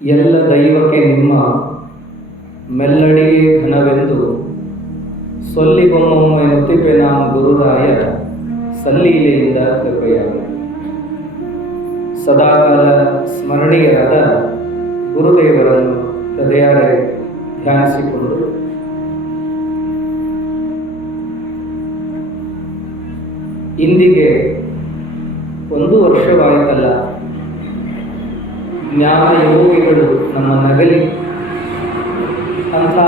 ಎಲ್ಲ ದೈವಕ್ಕೆ ನಿಮ್ಮ ಮೆಲ್ಲಡಿಗೆ ಘನವೆಂದು ಸೊಲ್ಲಿಗೊಮ್ಮೊಮ್ಮೆ ನುತಿಪೆ ನಾಮ ಗುರುರಾಯ ಸಲ್ಲೀಲೆಯಿಂದ ಕೃಪೆಯ. ಸದಾಕಾಲ ಸ್ಮರಣೀಯರಾದ ಗುರುದೇವರನ್ನು ಹೃದಯಾರೆ ಧ್ಯಾನಿಸಿಕೊಂಡು ಇಂದಿಗೆ 1 ವರ್ಷವಾಯಿತಲ್ಲ ಜ್ಞಾನ ಯೋಗಿಗಳು ನಮ್ಮ ನಗಲಿ ಅಂಥ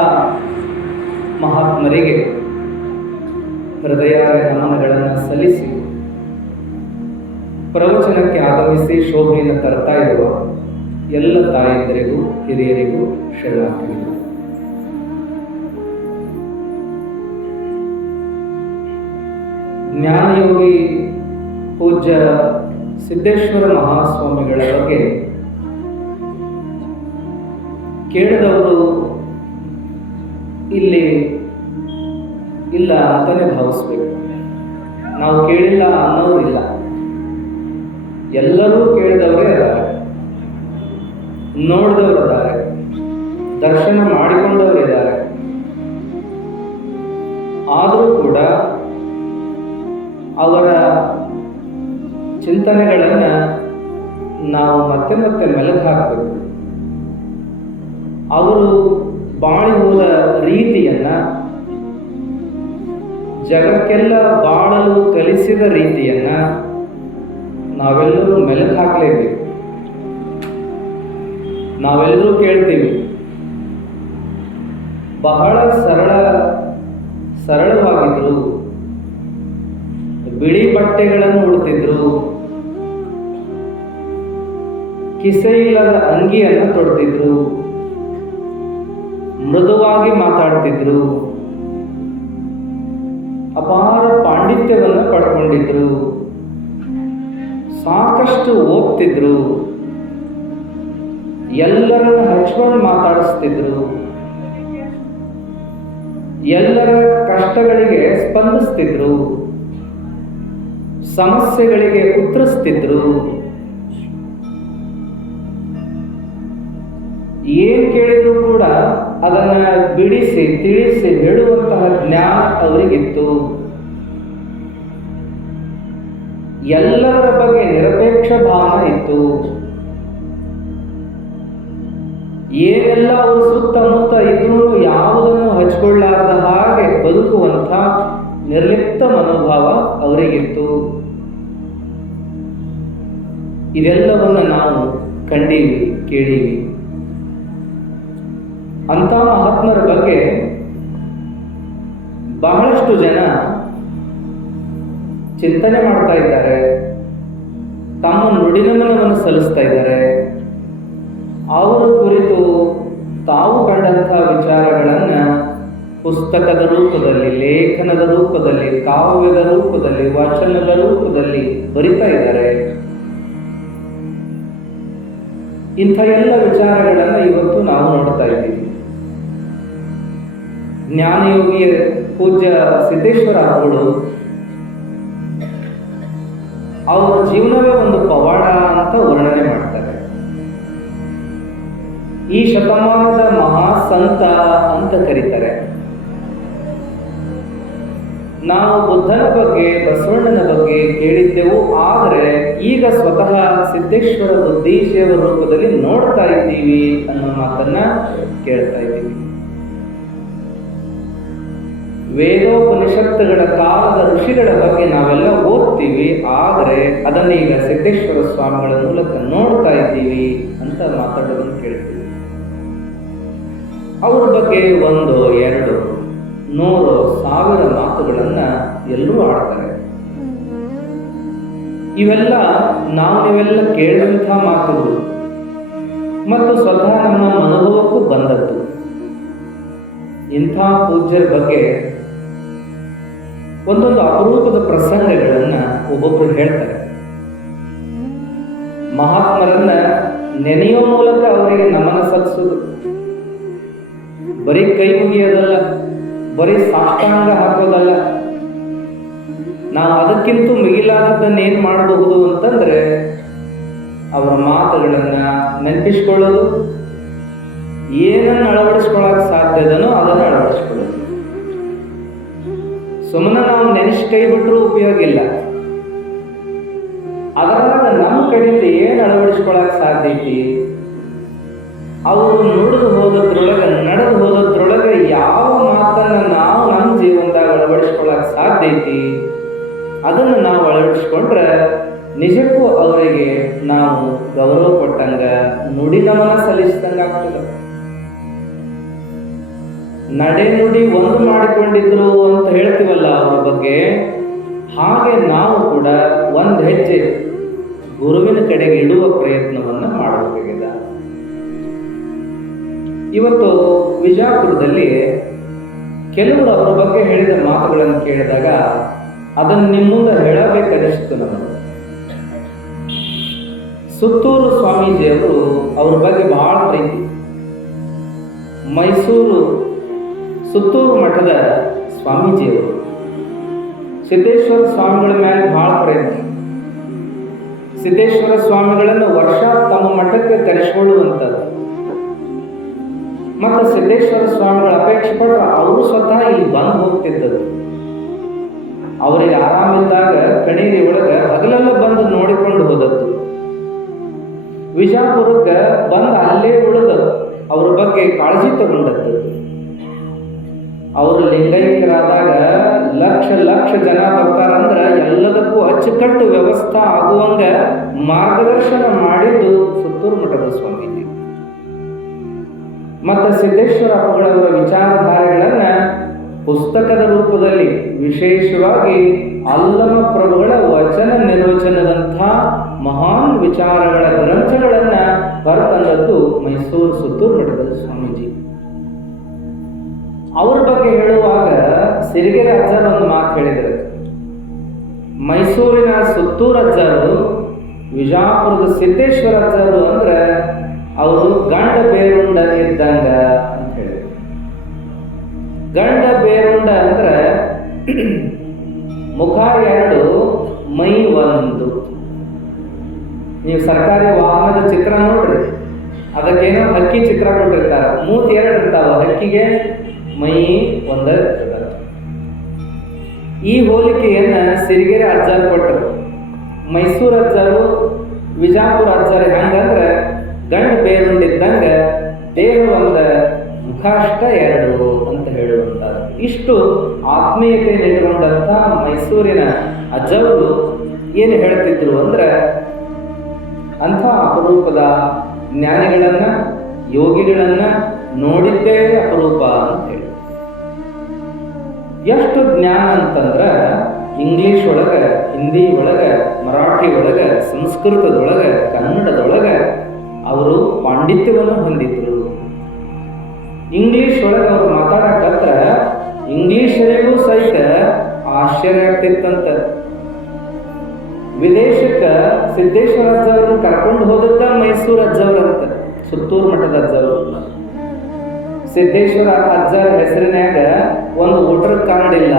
ಮಹಾತ್ಮರಿಗೆ ಹೃದಯಾರೆ ನಮನಗಳನ್ನು ಸಲ್ಲಿಸಿ ಪ್ರವಚನಕ್ಕೆ ಆಗಮಿಸಿ ಶೋಭೆಯನ್ನು ತರ್ತಾ ಇರುವ ಎಲ್ಲ ತಾಯಂದಿರಿಗೂ ಹಿರಿಯರಿಗೂ ಶರಣಾರ್ಥಿಗಳು. ಜ್ಞಾನಯೋಗಿ ಪೂಜ್ಯ ಸಿದ್ದೇಶ್ವರ ಮಹಾಸ್ವಾಮಿಗಳ ಬಗ್ಗೆ ಕೇಳಿದವರು ಇಲ್ಲಿ ಇಲ್ಲ ಅಂತಲೇ ಭಾವಿಸ್ಬೇಕು. ನಾವು ಕೇಳಿಲ್ಲ ಅನ್ನೋರಿಲ್ಲ, ಎಲ್ಲರೂ ಕೇಳಿದವರೇ ಇದ್ದಾರೆ, ನೋಡಿದವರಿದ್ದಾರೆ, ದರ್ಶನ ಮಾಡಿಕೊಂಡವರಿದ್ದಾರೆ. ಆದರೂ ಕೂಡ ಅವರ ಚಿಂತನೆಗಳನ್ನು ನಾವು ಮತ್ತೆ ಮತ್ತೆ ಮೆಲುಕು ಹಾಕಬೇಕು. ಅವರು ಬಾಳಿ ಹೋದ ರೀತಿಯನ್ನು, ಜಗಕ್ಕೆಲ್ಲ ಬಾಳಲು ಕಲಿಸಿದ ರೀತಿಯನ್ನು ನಾವೆಲ್ಲರೂ ಮೆಲುಕು ಹಾಕಲೇಬೇಕು. ನಾವೆಲ್ಲರೂ ಕೇಳ್ತೀವಿ, ಬಹಳ ಸರಳವಾಗಿದ್ರು, ಬಿಳಿ ಬಟ್ಟೆಗಳನ್ನು ಉಡ್ತಿದ್ರು, ಕಿಸೆ ಇಲ್ಲದ ಅಂಗಿಯನ್ನು ತೊಡ್ತಿದ್ರು, ಮೃದುವಾಗಿ ಮಾತಾಡ್ತಿದ್ರು, ಅಪಾರ ಪಾಂಡಿತ್ಯವನ್ನು ಪಡ್ಕೊಂಡಿದ್ರು, ಸಾಕಷ್ಟು ಓದ್ತಿದ್ರು, ಎಲ್ಲರನ್ನು ಹಚ್ಕೊಂಡು ಮಾತಾಡಿಸ್ತಿದ್ರು, ಎಲ್ಲರ ಕಷ್ಟಗಳಿಗೆ ಸ್ಪಂದಿಸ್ತಿದ್ರು, ಸಮಸ್ಯೆಗಳಿಗೆ ಉತ್ತರಿಸ್ತಿದ್ರು. ಏನ್ ಕೇಳಿದ್ರು ಕೂಡ ಅದನ್ನ ಬಿಡಿಸಿ ತಿಳಿಸಿ ಹೇಳುವಂತಹ ಜ್ಞಾನ ಅವರಿಗಿತ್ತು. ಎಲ್ಲರ ಬಗ್ಗೆ ನಿರಪೇಕ್ಷ ಭಾವನೆ ಇತ್ತು. ಏನೆಲ್ಲ ಅವರು ಸುತ್ತಮುತ್ತ ಇದ್ರೂ ಯಾವುದನ್ನು ಹಚ್ಕೊಳ್ಳಾರದ ಹಾಗೆ ಬದುಕುವಂಥ ನಿರ್ಲಿಪ್ತ ಮನೋಭಾವ ಅವರಿಗಿತ್ತು. ಇದೆಲ್ಲವನ್ನು ನಾವು ಕಂಡೀವಿ, ಕೇಳೀವಿ. ಅಂಥ ಮಹಾತ್ಮರ ಬಗ್ಗೆ ಬಹಳಷ್ಟು ಜನ ಚಿಂತನೆ ಮಾಡ್ತಾ ಇದ್ದಾರೆ, ತಮ್ಮ ನುಡಿನಮನವನ್ನು ಸಲ್ಲಿಸ್ತಾ ಇದ್ದಾರೆ. ಅವರ ಕುರಿತು ತಾವು ಕಂಡಂಥ ವಿಚಾರಗಳನ್ನು ಪುಸ್ತಕದ ರೂಪದಲ್ಲಿ, ಲೇಖನದ ರೂಪದಲ್ಲಿ, ಕಾವ್ಯದ ರೂಪದಲ್ಲಿ, ವಚನದ ರೂಪದಲ್ಲಿ ಬರಿತಾ ಇದ್ದಾರೆ. ಇಂಥ ಎಲ್ಲ ವಿಚಾರಗಳನ್ನು ಇವತ್ತು ನಾವು ನೋಡ್ತಾ ಇದ್ದೀವಿ. ಜ್ಞಾನಯೋಗಿ ಪೂಜ್ಯ ಸಿದ್ದೇಶ್ವರ ಅವರು ಅವರ ಜೀವನವೇ ಒಂದು ಪವಾಡ ಅಂತ ವರ್ಣನೆ ಮಾಡ್ತಾರೆ. ಈ ಶತಮಾನದ ಮಹಾಸಂತ ಅಂತ ಕರೀತಾರೆ. ನಾವು ಬುದ್ಧನ ಬಗ್ಗೆ, ಬಸವಣ್ಣನ ಬಗ್ಗೆ ಕೇಳಿದ್ದೆವು, ಆದರೆ ಈಗ ಸ್ವತಃ ಸಿದ್ದೇಶ್ವರ ಬುದ್ಧೀಶಿಯವರ ರೂಪದಲ್ಲಿ ನೋಡ್ತಾ ಇದ್ದೀವಿ ಅನ್ನೋ ಮಾತನ್ನ ಕೇಳ್ತಾ ಇದ್ದೀವಿ. ವೇದೋಪನಿಷತ್ತುಗಳ ಕಾಲದ ಋಷಿಗಳ ಬಗ್ಗೆ ನಾವೆಲ್ಲ ಓದ್ತೀವಿ, ಆದರೆ ಅದನ್ನೀಗ ಸಿದ್ದೇಶ್ವರ ಸ್ವಾಮಿಗಳ ಮೂಲಕ ನೋಡ್ತಾ ಇದ್ದೀವಿ ಅಂತ ಮಾತಾಡೋದನ್ನು ಕೇಳ್ತೀವಿ. ಅವ್ರ ಬಗ್ಗೆ 1, 2, 100, 1000 ಮಾತುಗಳನ್ನ ಎಲ್ಲರೂ ಆಡ್ತಾರೆ. ಇವೆಲ್ಲ ನೀವೆಲ್ಲ ಕೇಳಿದಂಥ ಮಾತುಗಳು ಮತ್ತು ಸ್ವತಃ ನಮ್ಮ ಅನುಭವಕ್ಕೂ ಬಂದದ್ದು. ಇಂಥ ಪೂಜ್ಯರ ಬಗ್ಗೆ ಒಂದೊಂದು ಅಪರೂಪದ ಪ್ರಸಂಗಗಳನ್ನ ಒಬ್ಬೊಬ್ಬರು ಹೇಳ್ತಾರೆ. ಮಹಾತ್ಮರನ್ನ ನೆನೆಯುವ ಮೂಲಕ ಅವರಿಗೆ ನಮನ ಸಲ್ಲಿಸುವುದು, ಬರೀ ಕೈ ಮುಗಿಯೋದಲ್ಲ, ಬರೀ ಸಾಷ್ಟಾಂಗ ಹಾಕೋದಲ್ಲ. ನಾವು ಅದಕ್ಕಿಂತ ಮಿಗಿಲಾದದ್ದನ್ನೇನು ಮಾಡಬಹುದು ಅಂತಂದ್ರೆ ಅವರ ಮಾತುಗಳನ್ನು ನೆನಪಿಸ್ಕೊಳ್ಳೋದು, ಏನನ್ನು ಅಳವಡಿಸ್ಕೊಳಕ್ ಸಾಧ್ಯದನೋ ಅದನ್ನು ಅಳವಡಿಸ್ಕೊಳ್ಳೋದು. ಸುಮ್ಮನೆ ನಾವು ನೆನೆಸಿ ಕೈ ಬಿಟ್ಟರೂ ಉಪಯೋಗ ಇಲ್ಲ. ಅದರಾಗ ನಮ್ಮ ಕಡೆಯಿಂದ ಏನು ಅಳವಡಿಸ್ಕೊಳಕ್ ಸಾಧ್ಯ ಐತಿ, ಅವರು ನುಡಿದು ಹೋದದ್ರೊಳಗೆ ನಡೆದು ಹೋದದ್ರೊಳಗೆ ಯಾವ ಮಾತನ್ನು ನಾವು ನಮ್ಮ ಜೀವನದಾಗ ಅಳವಡಿಸ್ಕೊಳಕ್ ಸಾಧ್ಯ ಐತಿ ಅದನ್ನು ನಾವು ಅಳವಡಿಸ್ಕೊಂಡ್ರೆ ನಿಜಕ್ಕೂ ಅವರಿಗೆ ನಾವು ಗೌರವ ಕೊಟ್ಟಂಗ, ನುಡಿ ನಮನ ಸಲ್ಲಿಸಿದಂಗ ಆಗ್ತದೆ. ನಡೆ ನುಡಿ ಒಂದು ಮಾಡಿಕೊಂಡಿದ್ರು ಅಂತ ಹೇಳ್ತೀವಲ್ಲ ಅವರ ಬಗ್ಗೆ, ಹಾಗೆ ನಾವು ಕೂಡ ಒಂದು ಹೆಜ್ಜೆ ಗುರುವಿನ ಕಡೆಗೆ ಇಡುವ ಪ್ರಯತ್ನವನ್ನು ಮಾಡಬೇಕಾಗಿದೆ. ಇವತ್ತು ವಿಜಾಪುರದಲ್ಲಿ ಕೆಲವರು ಅವರ ಬಗ್ಗೆ ಹೇಳಿದ ಮಾತುಗಳನ್ನು ಕೇಳಿದಾಗ ಅದನ್ನು ನಿಮ್ಮ ಮುಂದೆ ಹೇಳಬೇಕನಿಸಿತು ನನಗೆ. ಸುತ್ತೂರು ಸ್ವಾಮೀಜಿಯವರು ಅವ್ರ ಬಗ್ಗೆ ಬಹಳ ಪ್ರೀತಿ. ಮೈಸೂರು ಸುತ್ತೂರು ಮಠದ ಸ್ವಾಮೀಜಿಯವರು ಸಿದ್ದೇಶ್ವರ ಸ್ವಾಮಿಗಳ ಮೇಲೆ ಬಹಳ ಪ್ರಯತ್ನ. ಸಿದ್ದೇಶ್ವರ ಸ್ವಾಮಿಗಳನ್ನು ವರ್ಷ ತಮ್ಮ ಮಠಕ್ಕೆ ಕರೆಸಿಕೊಳ್ಳುವಂಥದ್ದು. ಮತ್ತು ಸಿದ್ದೇಶ್ವರ ಸ್ವಾಮಿಗಳ ಅಪೇಕ್ಷೆ ಪಟ್ಟರೆ ಅವರು ಸ್ವತಃ ಇಲ್ಲಿ ಬಂದು ಹೋಗ್ತಿದ್ದರು. ಅವರಿಗೆ ಆರಾಮಿದ್ದಾಗ ಕಣೇರಿ ಒಳಗೆ ಹಗಲೆಲ್ಲ ಬಂದು ನೋಡಿಕೊಂಡು ಹೋದದ್ದು. ವಿಜಾಪುರಕ್ಕೆ ಬಂದು ಅಲ್ಲೇ ಉಳಿದ ಅವ್ರ ಬಗ್ಗೆ ಕಾಳಜಿ ತಗೊಂಡದ್ದು. ಅವರು ಲಿಂಗೈಕ್ಯರಾದಾಗ ಲಕ್ಷ ಲಕ್ಷ ಜನ ಬರ್ತಾರಂದ್ರೆ ಎಲ್ಲದಕ್ಕೂ ಅಚ್ಚುಕಟ್ಟು ವ್ಯವಸ್ಥೆ ಆಗುವಂಗ ಮಾರ್ಗದರ್ಶನ ಮಾಡಿದ್ದು ಸುತ್ತೂರು ಮಠದ ಸ್ವಾಮೀಜಿ. ಮತ್ತು ಸಿದ್ದೇಶ್ವರ ಅಪ್ಪಗಳವರ ವಿಚಾರಧಾರೆಗಳನ್ನ ಪುಸ್ತಕದ ರೂಪದಲ್ಲಿ, ವಿಶೇಷವಾಗಿ ಅಲ್ಲಮ ಪ್ರಭುಗಳ ವಚನ ನಿರ್ವಚನದಂಥ ಮಹಾನ್ ವಿಚಾರಗಳ ಗ್ರಂಥಗಳನ್ನ ಹೊರತಂದದ್ದು ಮೈಸೂರು ಸುತ್ತೂರು ಮಠದ ಸ್ವಾಮೀಜಿ. ಅವ್ರ ಬಗ್ಗೆ ಹೇಳುವಾಗ ಸಿರಿಗೆರೆ ಅಜ್ಜರು ಒಂದು ಮಾತು ಹೇಳಿದರು. ಮೈಸೂರಿನ ಸುತ್ತೂರು ಅಜ್ಜರು, ವಿಜಾಪುರದ ಸಿದ್ದೇಶ್ವರ ಅಜ್ಜರು ಅಂದ್ರೆ ಅವರು ಗಂಡ ಬೇರುಂಡ ಇದ್ದಂಗ ಅಂತ ಹೇಳಿದ್ರು. ಗಂಡ ಬೇರುಂಡ ಅಂದ್ರೆ ಮುಖ ಎರಡು, ಮೈ ಒಂದು. ನೀವು ಸರ್ಕಾರಿ ವಾಹನದ ಚಿತ್ರ ನೋಡ್ರಿ, ಅದಕ್ಕೇನೋ ಹಕ್ಕಿ ಚಿತ್ರ ಕೊಟ್ಟಿರ್ತಾರ, ಮೂತಿ ಎರಡು ಇರ್ತಾವ, ಹಕ್ಕಿಗೆ ಮೈ ಒಂದ. ಈ ಹೋಲಿಕೆಯನ್ನ ಸಿರಿಗೆರೆ ಅಜ್ಜರು ಕೊಟ್ಟರು. ಮೈಸೂರು ಅಜ್ಜರು ವಿಜಾಪುರ ಅಜ್ಜರು ಹೆಂಗಂದ್ರೆ ಗಂಡ ಬೇರುಂಡಿದ್ದಂಗ ದೇಹ ಒಂದ, ಮುಖ ಅಷ್ಟ ಎರಡು ಅಂತ ಹೇಳುವಂಥದ್ದು. ಇಷ್ಟು ಆತ್ಮೀಯತೆ ನೀಡಿಕೊಂಡಂಥ ಮೈಸೂರಿನ ಅಜ್ಜವರು ಏನು ಹೇಳ್ತಿದ್ರು ಅಂದ್ರೆ, ಅಂಥ ಅಪರೂಪದ ಜ್ಞಾನಿಗಳನ್ನ, ಯೋಗಿಗಳನ್ನ ನೋಡಿದ್ದೇ ಅಪರೂಪ ಅಂತ ಹೇಳಿ. ಎಷ್ಟು ಜ್ಞಾನ ಅಂತಂದ್ರೆ ಇಂಗ್ಲಿಷ್ ಒಳಗೆ, ಹಿಂದಿ ಒಳಗೆ, ಮರಾಠಿ ಒಳಗೆ, ಸಂಸ್ಕೃತದೊಳಗೆ, ಕನ್ನಡದೊಳಗೆ ಅವರು ಪಾಂಡಿತ್ಯವನ್ನು ಹೊಂದಿದ್ರು. ಇಂಗ್ಲಿಷ್ ಒಳಗೆ ಅವರು ಮಾತಾಡಕತ್ರ ಇಂಗ್ಲಿಷರಿಗೂ ಸಹಿತ ಆಶ್ಚರ್ಯ ಆಗ್ತಿತ್ತಂತ. ವಿದೇಶಕ್ಕೆ ಸಿದ್ದೇಶ್ವರ ಅಜ್ಜವ್ರನ್ನ ಕರ್ಕೊಂಡು ಹೋದದ್ದ ಮೈಸೂರು ಅಜ್ಜವ್ರಂತ, ಸುತ್ತೂರು ಮಠದ ಅಜ್ಜವರು. ಸಿದ್ದೇಶ್ವರ ಅಜ್ಜರ ಹೆಸರಿನಾಗ ಒಂದು ವೋಟರ್ ಕಾರ್ಡ್ ಇಲ್ಲ,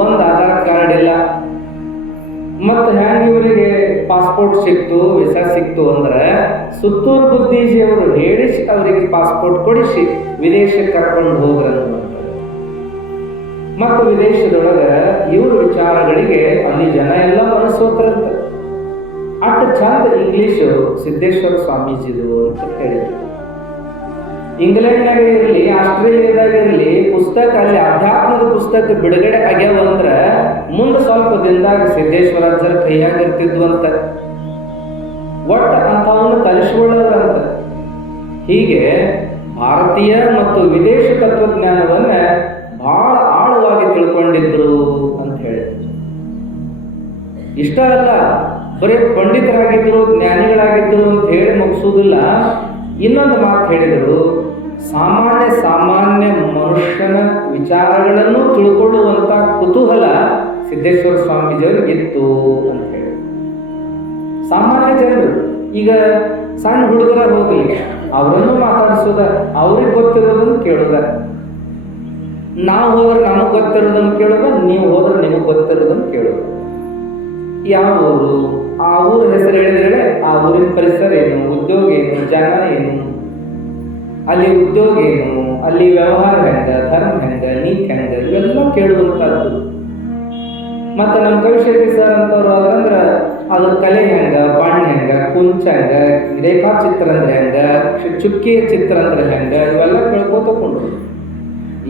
ಒಂದು ಆಧಾರ್ ಕಾರ್ಡ್ ಇಲ್ಲ. ಮತ್ತು ಹ್ಯಾಂಗ ಇವರಿಗೆ ಪಾಸ್ಪೋರ್ಟ್ ಸಿಕ್ತು, ವೀಸಾ ಸಿಕ್ತು ಅಂದ್ರೆ ಸುತ್ತೂರು ಬುದ್ದೀಜಿಯವರು ಹೇಳಿಸಿ ಅವರಿಗೆ ಪಾಸ್ಪೋರ್ಟ್ ಕೊಡಿಸಿ ವಿದೇಶಕ್ಕೆ ಕರ್ಕೊಂಡು ಹೋಗ್ರಂತ. ಮತ್ತು ವಿದೇಶದೊಳಗೆ ಇವ್ರ ವಿಚಾರಗಳಿಗೆ ಅಲ್ಲಿ ಜನ ಎಲ್ಲ ಮನಸ್ಸೋತ್ರಂತ. ಅಷ್ಟು ಚಂದ ಇಂಗ್ಲಿಷು ಸಿದ್ದೇಶ್ವರ ಸ್ವಾಮೀಜಿದು ಅಂತ ಹೇಳಿದ್ರು. ಇಂಗ್ಲೆಂಡ್ನಾಗ ಇರಲಿ, ಆಸ್ಟ್ರೇಲಿಯಾದಾಗ ಇರಲಿ, ಪುಸ್ತಕ ಅಲ್ಲಿ ಅಧ್ಯಾತ್ಮದ ಪುಸ್ತಕ ಬಿಡುಗಡೆ ಆಗ್ಯಾವ ಅಂದ್ರೆ ಮುಂದೆ ಸ್ವಲ್ಪ ದಿನದಾಗ ಸಿದ್ದೇಶ್ವರ ಅಜ್ಜರ ಕೈಯಾಗಿರ್ತಿದ್ವು ಅಂತ. ಒಟ್ಟು ಅಂಥವನ್ನು ಕಲಿಸ್ಕೊಳ್ಳೋರಂತ. ಹೀಗೆ ಭಾರತೀಯ ಮತ್ತು ವಿದೇಶ ತತ್ವಜ್ಞಾನವನ್ನ ಬಹಳ ಆಳವಾಗಿ ತಿಳ್ಕೊಂಡಿದ್ರು ಅಂತ ಹೇಳಿದ್ರು. ಇಷ್ಟ ಅಲ್ಲ, ಬರೀ ಪಂಡಿತರಾಗಿದ್ರು, ಜ್ಞಾನಿಗಳಾಗಿದ್ರು ಅಂತ ಹೇಳಿ ಮುಗಿಸುವುದಿಲ್ಲ. ಇನ್ನೊಂದು ಮಾತು ಹೇಳಿದರು, ಸಾಮಾನ್ಯ ಮನುಷ್ಯನ ವಿಚಾರಗಳನ್ನು ತಿಳ್ಕೊಳ್ಳುವಂತ ಕುತೂಹಲ ಸಿದ್ದೇಶ್ವರ ಸ್ವಾಮೀಜಿಯವ್ರಿಗೆ ಇತ್ತು ಅಂತ ಹೇಳಿ. ಸಾಮಾನ್ಯ ಜನರು, ಈಗ ಸಣ್ಣ ಹುಡುಗರ ಹೋಗಲಿ, ಅವರನ್ನು ಮಾತಾಡಿಸೋದ, ಅವ್ರಿಗೆ ಗೊತ್ತಿರೋದನ್ನು ಕೇಳೋದ. ನಾವು ಹೋದ್ರೆ ನಮಗೆ ಗೊತ್ತಿರೋದನ್ನು ಕೇಳೋದ, ನೀವು ಹೋದ್ರೆ ನಿಮಗೆ ಗೊತ್ತಿರೋದನ್ನು ಕೇಳೋದು. ಯಾವ ಊರು, ಆ ಊರ ಹೆಸರು ಹೇಳಿದ್ರೆ ಆ ಊರಿನ ಪರಿಸರ ಏನು, ಉದ್ಯೋಗ ಏನು, ಜನ ಏನು, ಅಲ್ಲಿ ಉದ್ಯೋಗ ಏನು, ಅಲ್ಲಿ ವ್ಯವಹಾರ ಹೆಂಗ, ಧರ್ಮ ಹೆಂಗ, ನೀತಿ ಹೆಂಗ, ಇವೆಲ್ಲ ಕೇಳುವಂಥದ್ದು. ಮತ್ತು ನಮ್ಮ ಕವಿಶೇಖರ್ ಸರ್ ಅಂತವ್ರು ಅದಂದ್ರೆ ಅದು ಕಲೆ ಹೆಂಗ, ಬಣ್ಣ ಹೆಂಗ, ಕುಂಚ ಹೆಂಗ, ರೇಖಾಚಿತ್ರ ಅಂದ್ರೆ ಹೆಂಗ, ಚುಕ್ಕಿ ಚಿತ್ರ ಅಂದ್ರೆ ಹೆಂಗ, ಇವೆಲ್ಲ ಕೇಳ್ಕೊತಕೊಂಡು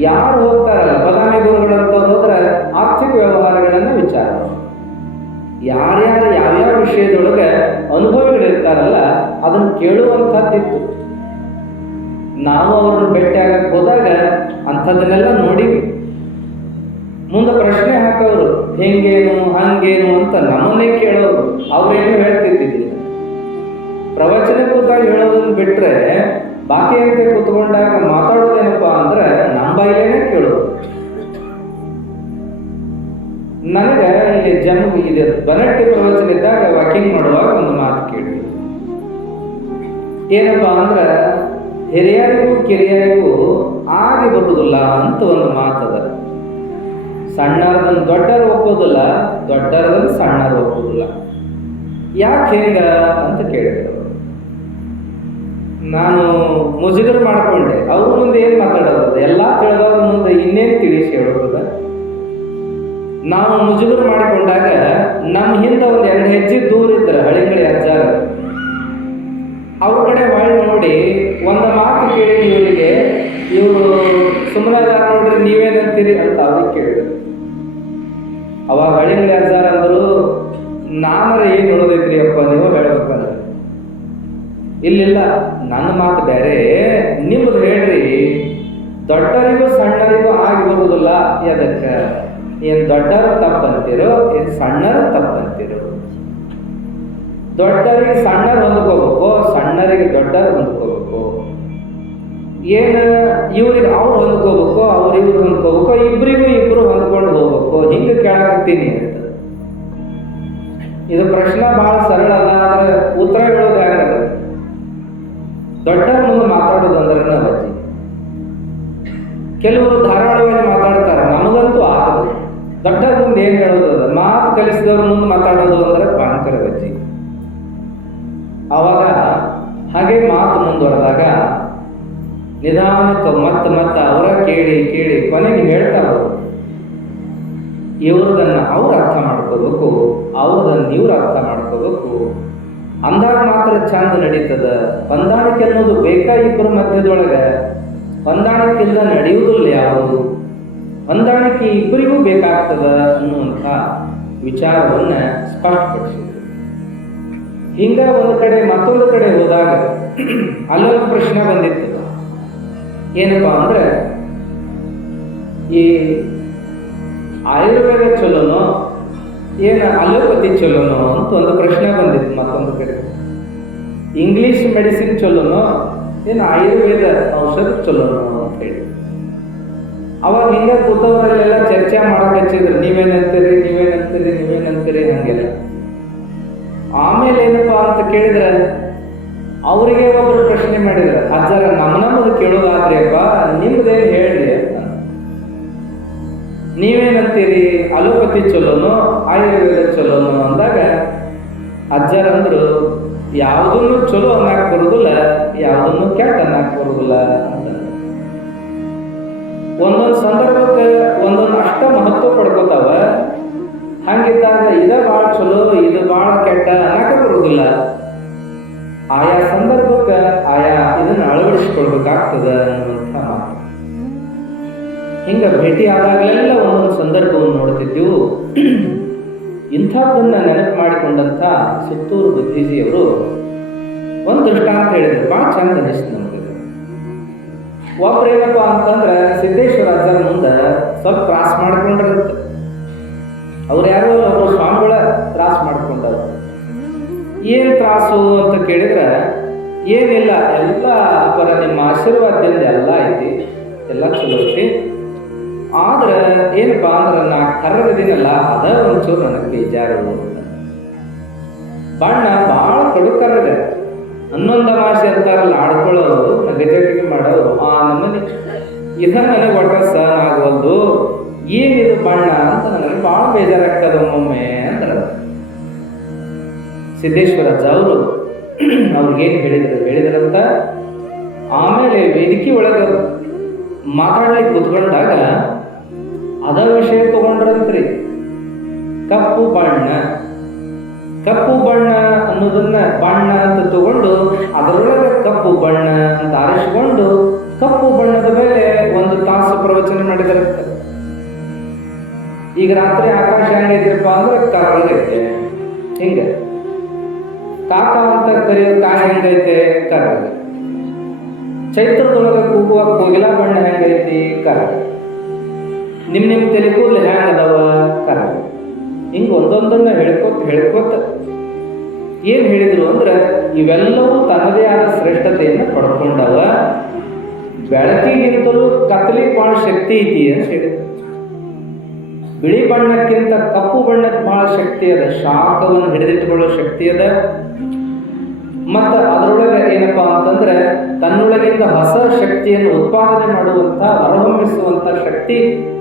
ಯಾರು ಹೋಗ್ತಾರಲ್ಲ ಬದಾಮಿ ಗುರುಗಳಂತವ್ರು ಹೋದ್ರೆ ಆರ್ಥಿಕ ವ್ಯವಹಾರಗಳನ್ನ ವಿಚಾರ, ಯಾರ್ಯಾರು ಯಾವ್ಯಾವ ವಿಷಯದೊಳಗೆ ಅನುಭವಿಗಳಿರ್ತಾರಲ್ಲ ಅದನ್ನು ಕೇಳುವಂಥದ್ದಿತ್ತು. ನಾವು ಅವ್ರನ್ನ ಭೇಟಿ ಆಗಕ್ಕೆ ಹೋದಾಗ ಅಂಥದ್ದನ್ನೆಲ್ಲ ನೋಡಿವಿ. ಮುಂದೆ ಪ್ರಶ್ನೆ ಹಾಕೋರು, ಹೆಂಗೇನು ಹಂಗೇನು ಅಂತ ನಮ್ಮನ್ನೇ ಕೇಳೋರು. ಅವ್ರೇನು ಹೇಳ್ತಿದ್ದಿಲ್ಲ. ಪ್ರವಚನ ಕೂತಾಗ ಹೇಳೋದನ್ನ ಬಿಟ್ರೆ ಬಾಕಿ ಅಂತ ಕೂತ್ಕೊಂಡಾಗ ಮಾತಾಡೋದೇನಪ್ಪ ಅಂದ್ರೆ ನಮ್ಮ ಬಾಯಿಲೇನೆ ಕೇಳೋದು. ನನಗೆ ಇಲ್ಲಿ ಇದೆ ಬನಟ್ಟಿ ಪ್ರವಚನ ಇದ್ದಾಗ ವಾಕಿಂಗ್ ಮಾಡುವಾಗ ಒಂದು ಮಾತು ಕೇಳಿ, ಏನಪ್ಪ ಅಂದ್ರೆ ಹಿರಿಯರಿಗೂ ಕಿರಿಯರಿಗೂ ಆಗಿ ಬರುವುದಿಲ್ಲ ಅಂತ ಒಂದು ಮಾತದ. ಸಣ್ಣರದನ್ನು ದೊಡ್ಡರು ಒಪ್ಪೋದಿಲ್ಲ, ದೊಡ್ಡರದನ್ನು ಸಣ್ಣರು ಒಪ್ಪೋದಿಲ್ಲ. ಯಾಕೆ ಹೆಂಗ ಅಂತ ಕೇಳಿದ್ರು. ನಾನು ಮುಜುಗರ ಮಾಡ್ಕೊಂಡೆ. ಅವ್ರ ಮುಂದೆ ಏನು ಮಾತಾಡೋದು, ಎಲ್ಲ ತಿಳಿದವ್ರ ಮುಂದೆ ಇನ್ನೇನು ತಿಳಿಸಿ ಹೇಳೋದ. ನಾವು ಮುಜುಗರ ಮಾಡಿಕೊಂಡಾಗ ನಮ್ಮ ಹಿಂದೆ ಒಂದು 2 ಹೆಜ್ಜೆ ದೂರ ಇದ್ರೆ ಹಳಿಂಗಳಿ ಅಜ್ಜಾರ, ಅವ್ರ ಕಡೆ ಹೊಳ್ಳಿ ನೋಡಿ ಒಂದು ಮಾತು ಕೇಳಿ ಇವರಿಗೆ, ಇವರು ಸುಮ್ಮನೆ ನೋಡ್ರಿ ನೀವೇನಂತೀರಿ ಅಂತ ಅವ್ರಿಗೆ ಕೇಳಿದ್ರು. ಅವಾಗ ಹಳಿಂಗಳಿ ಅಜ್ಜಾರ ಅಂದರು, ನಾನರ ಏನು ಹೇಳೋದೈತ್ರಿ ಅಪ್ಪ ನೀವು ಹೇಳ್ಬೇಕಂದ್ರೆ. ಇಲ್ಲಿಲ್ಲ, ನನ್ನ ಮಾತು ಬೇರೆ, ನಿಮ್ಮದು ಹೇಳ್ರಿ. ದೊಡ್ಡರಿಗೂ ಸಣ್ಣರಿಗೂ ಆಗಿ ಬರುವುದಿಲ್ಲ. ಅದಕ್ಕೆ ಏನು ದೊಡ್ಡರು ತಪ್ಪಂತೀರೋ ಏನು ಸಣ್ಣರು ತಪ್ಪಂತೀರೋ? ದೊಡ್ಡರಿಗೆ ಸಣ್ಣರು ಹೊಂದ್ಕೋಬೇಕು, ಸಣ್ಣರಿಗೆ ದೊಡ್ಡರು ಹೊಂದ್ಕೋಬೇಕು. ಏನು ಇವ್ರಿಗೆ ಅವ್ರು ಹೊಂದ್ಕೋಬೇಕು, ಅವ್ರಿವ್ರು ಹೊಂದ್ಕೋಬೇಕು, ಇಬ್ಬರು ಹೊಂದ್ಕೊಂಡು ಹೋಗ್ಬೇಕು. ಹಿಂಗೆ ಕೇಳಾಕತ್ತೀನಿ ಅಂತ. ಇದು ಪ್ರಶ್ನೆ ಬಹಳ ಸರಳ ಅದ, ಆದ್ರೆ ಉತ್ತರ ಹೇಳೋದು ಹೆಂಗದ? ದೊಡ್ಡರ ಮುಂದೆ ಮಾತಾಡೋದು ಅಂದ್ರೆ ಅಜ್ಜಿ. ಕೆಲವರು ಧಾರಾವಾಹಿಯಲ್ಲಿ ಮಾತಾಡ್ತಾರೆ, ನಮಗಂತೂ ಆಗದು. ದೊಡ್ಡರ ಮುಂದೆ ಏನ್ ಹೇಳೋದು ಅದ? ಮಾತು ಕಲಿಸಿದವ್ರ ಮುಂದೆ ಮಾತಾಡೋದು ಅಂದ್ರೆ ಭಯಂಕರ ಅಜ್ಜಿ. ಅವಾಗ ಹಾಗೆ ಮಾತು ಮುಂದುವರೆದಾಗ ನಿಧಾನಕ್ಕೆ ಮತ್ತೆ ಅವರ ಕೇಳಿ ಕೊನೆಗೆ ಹೇಳ್ತಾರೆ, ಇವ್ರದನ್ನ ಅವ್ರು ಅರ್ಥ ಮಾಡ್ಕೋಬೇಕು, ಅವ್ರದನ್ನ ಇವ್ರು ಅರ್ಥ ಮಾಡ್ಕೋಬೇಕು. ಅಂದಾಗ ಮಾತ್ರ ಚಂದ ನಡೀತದ. ಹೊಂದಾಣಿಕೆ ಅನ್ನೋದು ಬೇಕಾ ಇಬ್ಬರ ಮಧ್ಯದೊಳಗೆ? ಹೊಂದಾಣಿಕೆಯಿಂದ ನಡೆಯುವುದಿಲ್ಲ ಯಾವುದು. ಹೊಂದಾಣಿಕೆ ಇಬ್ಬರಿಗೂ ಬೇಕಾಗ್ತದ ಅನ್ನುವಂಥ ವಿಚಾರವನ್ನ ಸ್ಪಷ್ಟಪಡಿಸಿದ್ರು. ಹಿಂಗ ಒಂದು ಕಡೆ ಮತ್ತೊಂದು ಕಡೆ ಹೋದಾಗ ಅಲ್ಲೊಂದು ಪ್ರಶ್ನೆ ಬಂದಿತ್ತು. ಏನಪ್ಪಾ ಅಂದ್ರೆ, ಈ ಆಯುರ್ವೇದ ಚಲೋನೋ ಏನು ಅಲೋಪತಿ ಚಲೋನೋ ಅಂತ ಒಂದು ಪ್ರಶ್ನೆ ಬಂದಿತ್ತು. ಮತ್ತೊಂದು ಕಡೆ ಇಂಗ್ಲಿಷ್ ಮೆಡಿಸಿನ್ ಚಲೋನೋ ಏನು ಆಯುರ್ವೇದ ಔಷಧ ಚಲೋನೋ ಅಂತ ಹೇಳಿ ಅವಾಗ ಹಿಂಗೆ ಕೂತವರಲ್ಲೆಲ್ಲ ಚರ್ಚೆ ಮಾಡಕ್ ಹಚ್ಚಿದ್ರು. ನೀವೇನಂತೀರಿ ಹಂಗೆಲ್ಲ. ಆಮೇಲೆ ಏನಪ್ಪಾ ಅಂತ ಕೇಳಿದ್ರೆ ಅವರಿಗೆ ಒಬ್ಬರು ಪ್ರಶ್ನೆ ಮಾಡಿದ್ರು, ಅಜ್ಜಾರ ನಮ್ಮದು ಕೇಳೋದಾದ್ರಿ ಅಪ್ಪ, ನಿಮ್ದೇನು ಹೇಳ್ರಿ ಅಂತ. ನೀವೇನಂತೀರಿ, ಅಲೋಪತಿ ಚಲೋನೋ ಆಯುರ್ವೇದ ಚಲೋನೋ ಅಂದಾಗ ಅಜ್ಜಾರಂದ್ರು, ಯಾವುದನ್ನು ಚಲೋ ಅನ್ನಕ್ ಬರುದಿಲ್ಲ, ಯಾವುದನ್ನು ಕೆಟ್ಟ ಅನ್ನಕ್ ಬರುದಿಲ್ಲ ಅಂತ. ಒಂದೊಂದು ಸಂದರ್ಭಕ್ಕೆ ಒಂದೊಂದು ಅಷ್ಟ ಮಹತ್ವ ಪಡ್ಕೋತಾವ. ಹಂಗಿದ್ದಾಗ ಇದ ಭಾಳ ಚಲೋ, ಇದು ಭಾಳ ಕೆಟ್ಟ ಅನ್ನಕ ಬರುದಿಲ್ಲ. ಆಯಾ ಸಂದರ್ಭಕ್ಕೆ ಆಯಾ ಇದನ್ನ ಅಳವಡಿಸಿಕೊಳ್ಬೇಕಾಗ್ತದ ಅನ್ನುವಂಥ ಮಾತು. ಹಿಂಗ ಭೇಟಿ ಆದಾಗಲೆಲ್ಲ ಒಂದೊಂದು ಸಂದರ್ಭವನ್ನು ನೋಡ್ತಿದ್ದೆವು. ಇಂಥದ್ದನ್ನ ನೆನಪು ಮಾಡಿಕೊಂಡಂಥ ಸುತ್ತೂರು ಬುದ್ಧಿಜಿಯವರು ಒಂದು ದೃಷ್ಟಾಂತ ಹೇಳಿದ್ರು, ಭಾಳ ಚಂದ ಅನಿಸ್ತು ನಮಗೆ. ಒಬ್ರೇನಪ್ಪ ಅಂತಂದ್ರೆ ಸಿದ್ದೇಶ್ವರ ಅಜ್ಜರ ಮುಂದೆ ಸ್ವಲ್ಪ ತ್ರಾಸ ಮಾಡ್ಕೊಂಡ್ರಂತ. ಅವ್ರು ಯಾರೋ ಒಬ್ಬರು ಸ್ವಾಮಿಗಳ ತ್ರಾಸ ಮಾಡ್ಕೊಂಡರು. ಏನು ತ್ರಾಸು ಅಂತ ಕೇಳಿದ್ರೆ, ಏನಿಲ್ಲ, ಎಲ್ಲ ಪರ ನಿಮ್ಮ ಆಶೀರ್ವಾದದಿಂದ ಎಲ್ಲ ಐತಿ, ಎಲ್ಲ ಚಲೋ ಐತಿ. ಆದ್ರೆ ಏನಪ್ಪ ಅಂದ್ರೆ ನಾ ಕರ್ರಗದಿನಲ್ಲ, ಅದ ಒಂಚೂರು ನನಗೆ ಬೇಜಾರು. ಬಣ್ಣ ಭಾಳ ಕಡು ಕರ್ರಗ, 11 ಮಾಸೆ ಅಂತಾರಲ್ಲ ಆಡ್ಕೊಳ್ಳೋರು, ನಗಜಟಿಗೆ ಮಾಡೋರು, ಆ ನಮ್ಮನೆ ಇದ ನನಗೆ ಒಟ್ಟ ಸಹನ ಆಗೋದು. ಏನಿದು ಬಣ್ಣ ಅಂತ ನನಗೆ ಭಾಳ ಬೇಜಾರಾಗ್ತದ ಒಮ್ಮೊಮ್ಮೆ ಅಂದ್ರೆ. ಸಿದ್ದೇಶ್ವರ ಅಜ್ಜ ಅವರು ಅವ್ರಿಗೇನು ಹೇಳಿದ್ರಂತ, ಆಮೇಲೆ ವೇದಿಕೆ ಒಳಗೆ ಮಾತಾಡ್ಲಿಕ್ಕೆ ಕೂತ್ಕೊಂಡಾಗ ಅದ ವಿಷಯ ತಗೊಂಡ್ರಂತ್ರಿ. ಕಪ್ಪು ಬಣ್ಣ ಅನ್ನೋದನ್ನ ಬಣ್ಣ ಅಂತ ತಗೊಂಡು ಅದರೊಳಗೆ ಕಪ್ಪು ಬಣ್ಣ ಅಂತ ಆರಿಸಿಕೊಂಡು ಕಪ್ಪು ಬಣ್ಣದ ಮೇಲೆ 1 ತಾಸು ಪ್ರವಚನ ಮಾಡಿದಿರುತ್ತೆ. ಈಗ ರಾತ್ರಿ ಆಕಾಶ ಹೆಂಗೈತಿರಪ್ಪ ಅಂದ್ರೆ ಕರ್ರಗೈತೆ, ಹಿಂಗ ಕಾಕ ಅಂತ ಕರೆಯೋ ಕಾಯ ಹೆಂಗೈತೆ ಕರ್ರಗ. ಚೈತ್ರದೊಳಗೆ ಕೂಗುವ ಕೋಗಿಲ ಬಣ್ಣ ಹೆಂಗೈತಿ ಕರ್ರಗ. ನಿಮ್ ತಲೆ ಕೂದಲು ಹೆಂಗದವ ಕರ್ರಗ. ಹಿಂಗ ಒಂದೊಂದನ್ನ ಹೇಳ್ಕೊತ ಏನ್ ಹೇಳಿದ್ರು ಅಂದ್ರೆ ಇವೆಲ್ಲವೂ ತನ್ನದೇ ಆದ ಶ್ರೇಷ್ಠತೆಯನ್ನು ಪಡ್ಕೊಂಡವ. ಬೆಳಕಿಗಿಂತಲೂ ಕತ್ತಲಿಗೆ ಬಹಳ ಶಕ್ತಿ ಐತಿ ಅಂತ ಹೇಳಿದ್ರು. ಬಿಳಿ ಬಣ್ಣಕ್ಕಿಂತ ಕಪ್ಪು ಬಣ್ಣಕ್ಕೆ ಬಹಳ ಶಕ್ತಿ ಅದ, ಶಾಖವನ್ನು ಹಿಡಿದಿಟ್ಟುಕೊಳ್ಳೋ ಶಕ್ತಿ ಅದ. ಮತ್ತ ಅದರೊಳಗೆ ಏನಪ್ಪಾ ಅಂತಂದ್ರೆ ತನ್ನೊಳಗಿಂದ ಹೊಸ ಶಕ್ತಿಯನ್ನು ಉತ್ಪಾದನೆ ಮಾಡುವಂತ ಹೊರಹೊಮ್ಮಿಸುವಂತ ಶಕ್ತಿ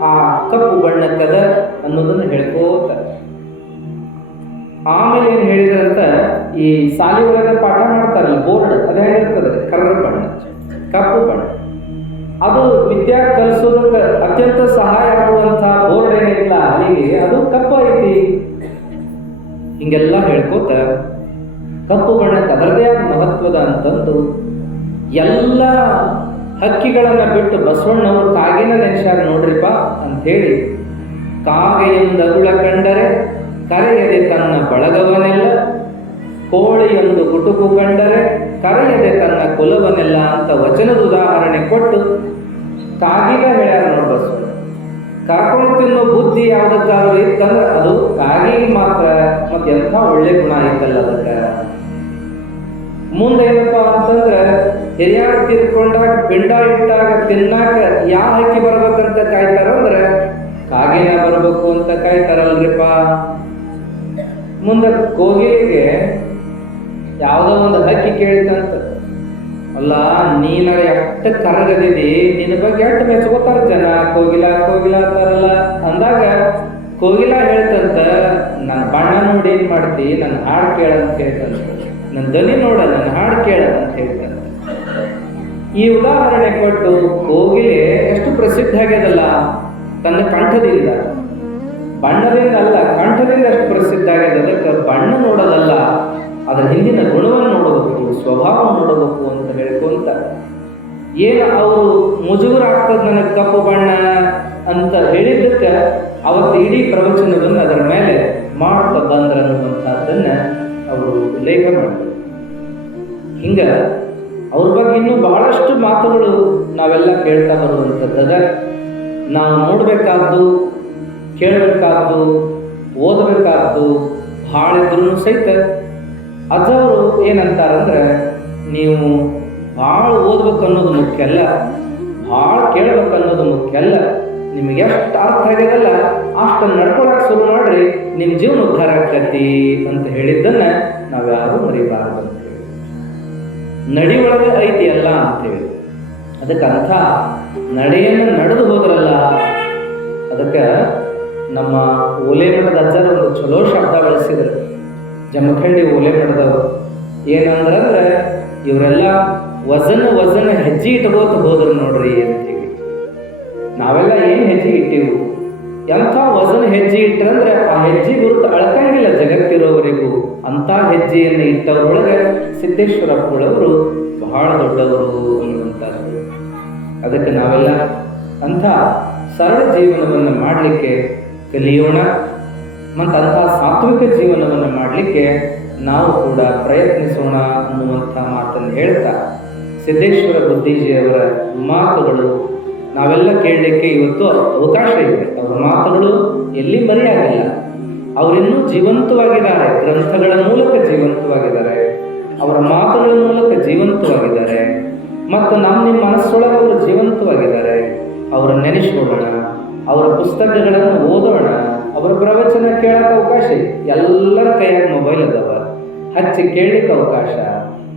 ಆ ಕಪ್ಪು ಬಣ್ಣಕ್ಕದ ಅನ್ನೋದನ್ನ ಹೇಳ್ಕೋತ ಆಮೇಲೆ ಏನ್ ಹೇಳಿದ್ರಂತ, ಈ ಸಾಲಿ ಒಳಗೆ ಪಾಠ ಮಾಡ್ತಾರಲ್ಲ ಬೋರ್ಡ್, ಅದೇ ಹೇಳಿರ್ತದೆ ಕರ್ರ ಬಣ್ಣ, ಕಪ್ಪು ಬಣ್ಣ. ಅದು ವಿದ್ಯಾ ಕಲಿಸೋದಕ್ಕೆ ಅತ್ಯಂತ ಸಹಾಯ ಆಗುವಂತಹ ಬೋರ್ಡ್ ಏನಿಲ್ಲ ಅಲ್ಲಿಗೆ ಅದು ಕಪ್ಪು ಐತಿ. ಹಿಂಗೆಲ್ಲ ಹೇಳ್ಕೋತ ಕಪ್ಪು ಬಣ್ಣಕ್ಕೆ ಅದರದೇ ಆದ ಮಹತ್ವದ ಅಂತಂದು ಎಲ್ಲ ಹಕ್ಕಿಗಳನ್ನ ಬಿಟ್ಟು ಬಸವಣ್ಣವರು ಕಾಗಿನ ನೆನೆಸ್ಯಾರ ನೋಡ್ರಿಪ್ಪ ಅಂಥೇಳಿ. ಕಾಗೆಯೊಂದಗುಳ ಕಂಡರೆ ಕರೆಯದೆ ತನ್ನ ಬಳಗವನೆಲ್ಲ, ಕೋಳಿಯೊಂದು ಗುಟುಕು ಕಂಡರೆ ಕರೆಯದೆ ತನ್ನ ಕುಲವನೆಲ್ಲ ಅಂತ ವಚನದ ಉದಾಹರಣೆ ಕೊಟ್ಟು ಕಾಗಿಗ ಹೇಳ್ಯಾರ ನೋಡಿ ಬಸವಣ್ಣ. ಕರ್ಕೊಂಡು ತಿನ್ನೋ ಬುದ್ಧಿ ಯಾವ್ದಕ್ಕಾದ್ರೂ ಇತ್ತಂದ್ರೆ ಅದು ಕಾಗಿಗೆ ಮಾತ್ರ. ಮತ್ತೆ ಎಂಥ ಒಳ್ಳೆ ಗುಣ ಐತಲ್ಲ ಅದಕ್ಕೆ. ಮುಂದೆ ಏನಪ್ಪಾ ಅಂತಂದ್ರೆ ಹಿರಿಯಾಗ ತೀರ್ಕೊಂಡಾಗ ಪಿಂಡ ಇಟ್ಟಾಗ ತಿನ್ನಾಕ ಯಾವ ಹಕ್ಕಿ ಬರ್ಬೇಕಂತ ಕಾಯ್ತಾರಂದ್ರೆ ಕಾಗಿನ ಬರ್ಬೇಕು ಅಂತ ಕಾಯ್ತಾರಲ್ರಿಪ್ಪ. ಮುಂದೆ ಕೋಗಿಲಿಗೆ ಯಾವುದೋ ಒಂದು ಹಕ್ಕಿ ಕೇಳಿತಂತ, ಅಲ್ಲ ನೀನಾರ ಎಷ್ಟು ಕರಗದಿದಿ, ನಿನ್ನ ಬಗ್ಗೆ ಎಷ್ಟು ಮೆಚ್ಕೋತಾರ ಜನ, ಕೋಗಿಲ ಅಂತಾರಲ್ಲ ಅಂದಾಗ ಕೋಗಿಲ ಹೇಳ್ತಂತ, ನನ್ನ ಬಣ್ಣ ನೋಡಿ ಏನ್ ಮಾಡ್ತಿ, ನನ್ನ ಹಾಡು ಕೇಳ ಅಂತ ಹೇಳ್ತಂತ, ನನ್ನ ಧ್ವನಿ ನೋಡ ನನ್ನ ಹಾಡು ಕೇಳ ಅಂತ ಹೇಳ್ತಂತ. ಈ ಉದಾಹರಣೆ ಕೊಟ್ಟು ಕೋಗಿಲೆ ಎಷ್ಟು ಪ್ರಸಿದ್ಧ ಆಗ್ಯದಲ್ಲ ತನ್ನ ಕಂಠದಿಂದ, ಬಣ್ಣದಿಂದ ಅಲ್ಲ ಕಂಠದಿಂದ ಎಷ್ಟು ಪ್ರಸಿದ್ಧ ಆಗ್ಯದ. ಅದಕ್ಕೆ ಬಣ್ಣ ನೋಡೋದಲ್ಲ, ಅದರ ಹಿಂದಿನ ಗುಣವನ್ನು ನೋಡಬೇಕು, ಸ್ವಭಾವ ನೋಡಬೇಕು ಅಂತ ಹೇಳ್ಕೊಂತ ಏನು ಅವರು ಮುಜುಗರ ಆಗ್ತದ ನನಗೆ ಕಪ್ಪು ಬಣ್ಣ ಅಂತ ಹೇಳಿದ್ದಕ್ಕೆ ಅವತ್ತು ಇಡೀ ಪ್ರವಚನವನ್ನು ಅದರ ಮೇಲೆ ಮಾಡ್ತಾ ಬಂದ್ರ ಅನ್ನುವಂಥದ್ದನ್ನ ಅವರು ಉಲ್ಲೇಖ ಮಾಡಿದ್ರು. ಹಿಂಗ ಅವ್ರ ಬಗ್ಗೆ ಇನ್ನೂ ಬಹಳಷ್ಟು ಮಾತುಗಳು ನಾವೆಲ್ಲ ಕೇಳ್ತಾ ಬರುವಂಥದ್ದದ. ನಾವು ನೋಡ್ಬೇಕಾದ್ದು, ಕೇಳಬೇಕಾದ್ದು, ಓದಬೇಕಾದ್ದು ಭಾಳ ಇದ್ರೂ ಸಹಿತ ಅಜ್ಜವರು ಏನಂತಾರಂದ್ರೆ, ನೀವು ಭಾಳ ಓದ್ಬೇಕು ಅನ್ನೋದು ಮುಖ್ಯ ಅಲ್ಲ, ಭಾಳ ಕೇಳ್ಬೇಕು ಅನ್ನೋದು ಮುಖ್ಯ ಅಲ್ಲ, ನಿಮಗೆ ಎಷ್ಟು ಅರ್ಥ ಆಗ್ಯದಲ್ಲ ಅಷ್ಟು ನಡ್ಕೊಳಕ್ಕೆ ಶುರು ಮಾಡ್ರಿ, ನಿಮ್ಮ ಜೀವನ ಉದ್ಧಾರ ಆಗ್ತೈತಿ ಅಂತ ಹೇಳಿದ್ದನ್ನ ನಾವ್ಯಾರು ಮರಿಬಾರದು ಅಂತ ಹೇಳಿ. ನಡಿ ಒಳಗೆ ಐತಿ ಅಲ್ಲ ಅಂತೇಳಿ ಅದಕ್ಕಂಥ ನಡೆಯನ್ನು ನಡೆದು ಹೋದ್ರಲ್ಲ. ಅದಕ್ಕೆ ನಮ್ಮ ಓಲೆ ಮಠದ ಅಜ್ಜರ ಒಂದು ಚಲೋ ಶಬ್ದ ಬಳಸಿದ್ರು, ಜಮಖಂಡಿ ಓಲೆ ಮಠದವರು. ಏನಂದ್ರೆ ಇವರೆಲ್ಲ ವಜನ ಹೆಜ್ಜೆ ಇಟ್ಕೋತ ಹೋದ್ರು ನೋಡ್ರಿ ಅಂತೇಳಿ. ನಾವೆಲ್ಲ ಏನು ಹೆಜ್ಜೆ ಇಟ್ಟಿವು, ಎಂಥ ವಜನ ಹೆಜ್ಜೆ ಇಟ್ಟರಂದ್ರೆ ಆ ಹೆಜ್ಜೆ ಗುರುತು ಅಳಕಂಗಿಲ್ಲ ಜಗತ್ತಿರೋವರೆಗೂ. ಅಂಥ ಹೆಜ್ಜೆಯನ್ನು ಇಟ್ಟವರೊಳಗೆ ಸಿದ್ದೇಶ್ವರಪ್ಪಗಳವರು ಬಹಳ ದೊಡ್ಡವರು ಅನ್ನುವಂಥದ್ದು. ಅದಕ್ಕೆ ನಾವೆಲ್ಲ ಅಂಥ ಸರಳ ಜೀವನವನ್ನು ಮಾಡಲಿಕ್ಕೆ ಕಲಿಯೋಣ ಮತ್ತು ಅಂಥ ಸಾತ್ವಿಕ ಜೀವನವನ್ನು ಮಾಡಲಿಕ್ಕೆ ನಾವು ಕೂಡ ಪ್ರಯತ್ನಿಸೋಣ ಅನ್ನುವಂಥ ಮಾತನ್ನು ಹೇಳ್ತಾ, ಸಿದ್ದೇಶ್ವರ ಬುದ್ಧಿಜಿಯವರ ಮಾತುಗಳು ನಾವೆಲ್ಲ ಕೇಳಲಿಕ್ಕೆ ಇವತ್ತು ಅವಕಾಶ ಇದೆ. ಅವರ ಮಾತುಗಳು ಎಲ್ಲಿ ಮರೆಯಾಗಿಲ್ಲ, ಅವರಿನ್ನೂ ಜೀವಂತವಾಗಿದ್ದಾರೆ, ಗ್ರಂಥಗಳ ಮೂಲಕ ಜೀವಂತವಾಗಿದ್ದಾರೆ, ಅವರ ಮಾತುಗಳ ಮೂಲಕ ಜೀವಂತವಾಗಿದ್ದಾರೆ, ಮತ್ತು ನಿಮ್ಮ ಮನಸ್ಸೊಳಗೆ ಅವರು ಜೀವಂತವಾಗಿದ್ದಾರೆ. ಅವರ ನೆನೆಸ್ಕೊಳ್ಳೋಣ, ಅವರ ಪುಸ್ತಕಗಳನ್ನು ಓದೋಣ, ಅವರ ಪ್ರವಚನ ಕೇಳಕ್ಕೆ ಅವಕಾಶ. ಎಲ್ಲರ ಕೈಯಾಗ ಮೊಬೈಲ್ ಅದಾವ, ಹಚ್ಚಿ ಕೇಳಲಿಕ್ಕೆ ಅವಕಾಶ.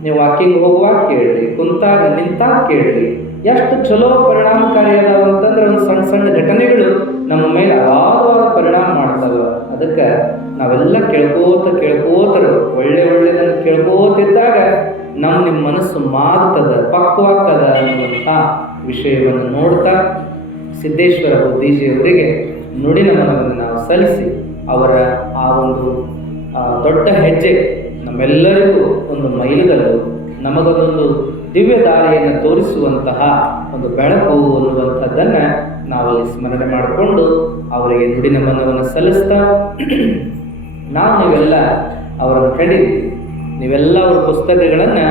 ನೀವು ವಾಕಿಂಗ್ ಹೋಗುವಾಗ ಕೇಳಿ, ಕುಂತಾಗ ನಿಂತಾಗ ಕೇಳಿ. ಎಷ್ಟು ಚಲೋ ಪರಿಣಾಮಕಾರಿ ಅದಾವ ಅಂತಂದ್ರೆ ಒಂದು ಸಣ್ಣ ಸಣ್ಣ ಘಟನೆಗಳು ನಮ್ಮ ಮೇಲೆ ಅಗಾಧವಾದ ಪರಿಣಾಮ ಮಾಡ್ತಾವ. ಅದಕ್ಕೆ ನಾವೆಲ್ಲ ಕೇಳ್ಕೋತ ಒಳ್ಳೆದನ್ನು ಕೇಳ್ಕೋತಿದ್ದಾಗ ನಿಮ್ಮ ಮನಸ್ಸು ಮಾರುತ್ತದೆ, ಪಕ್ವಾಗ್ತದ ಅನ್ನುವಂಥ ವಿಷಯವನ್ನು ನೋಡ್ತಾ ಸಿದ್ದೇಶ್ವರ ಬುದ್ಧಿಜಿಯವರಿಗೆ ನುಡಿ ನಮನವನ್ನು ನಾವು ಸಲ್ಲಿಸಿ ಅವರ ಆ ಒಂದು ದೊಡ್ಡ ಹೆಜ್ಜೆ ನಮ್ಮೆಲ್ಲರಿಗೂ ಒಂದು ಮೈಲುಗಲ್ಲು, ನಮಗೊಂದು ದಿವ್ಯ ದಾರಿಯನ್ನು ತೋರಿಸುವಂತಹ ಒಂದು ಬೆಳಕು ಅನ್ನುವಂಥದ್ದನ್ನು ನಾವಲ್ಲಿ ಸ್ಮರಣೆ ಮಾಡಿಕೊಂಡು ಅವರಿಗೆ ನುಡಿ ನಮನವನ್ನು ಸಲ್ಲಿಸ್ತಾ, ನಾವು ನೀವೆಲ್ಲ ಅವರನ್ನು ಕಂಡಿದ್ದೀವಿ. ನೀವೆಲ್ಲ ಅವ್ರ ಪುಸ್ತಕಗಳನ್ನು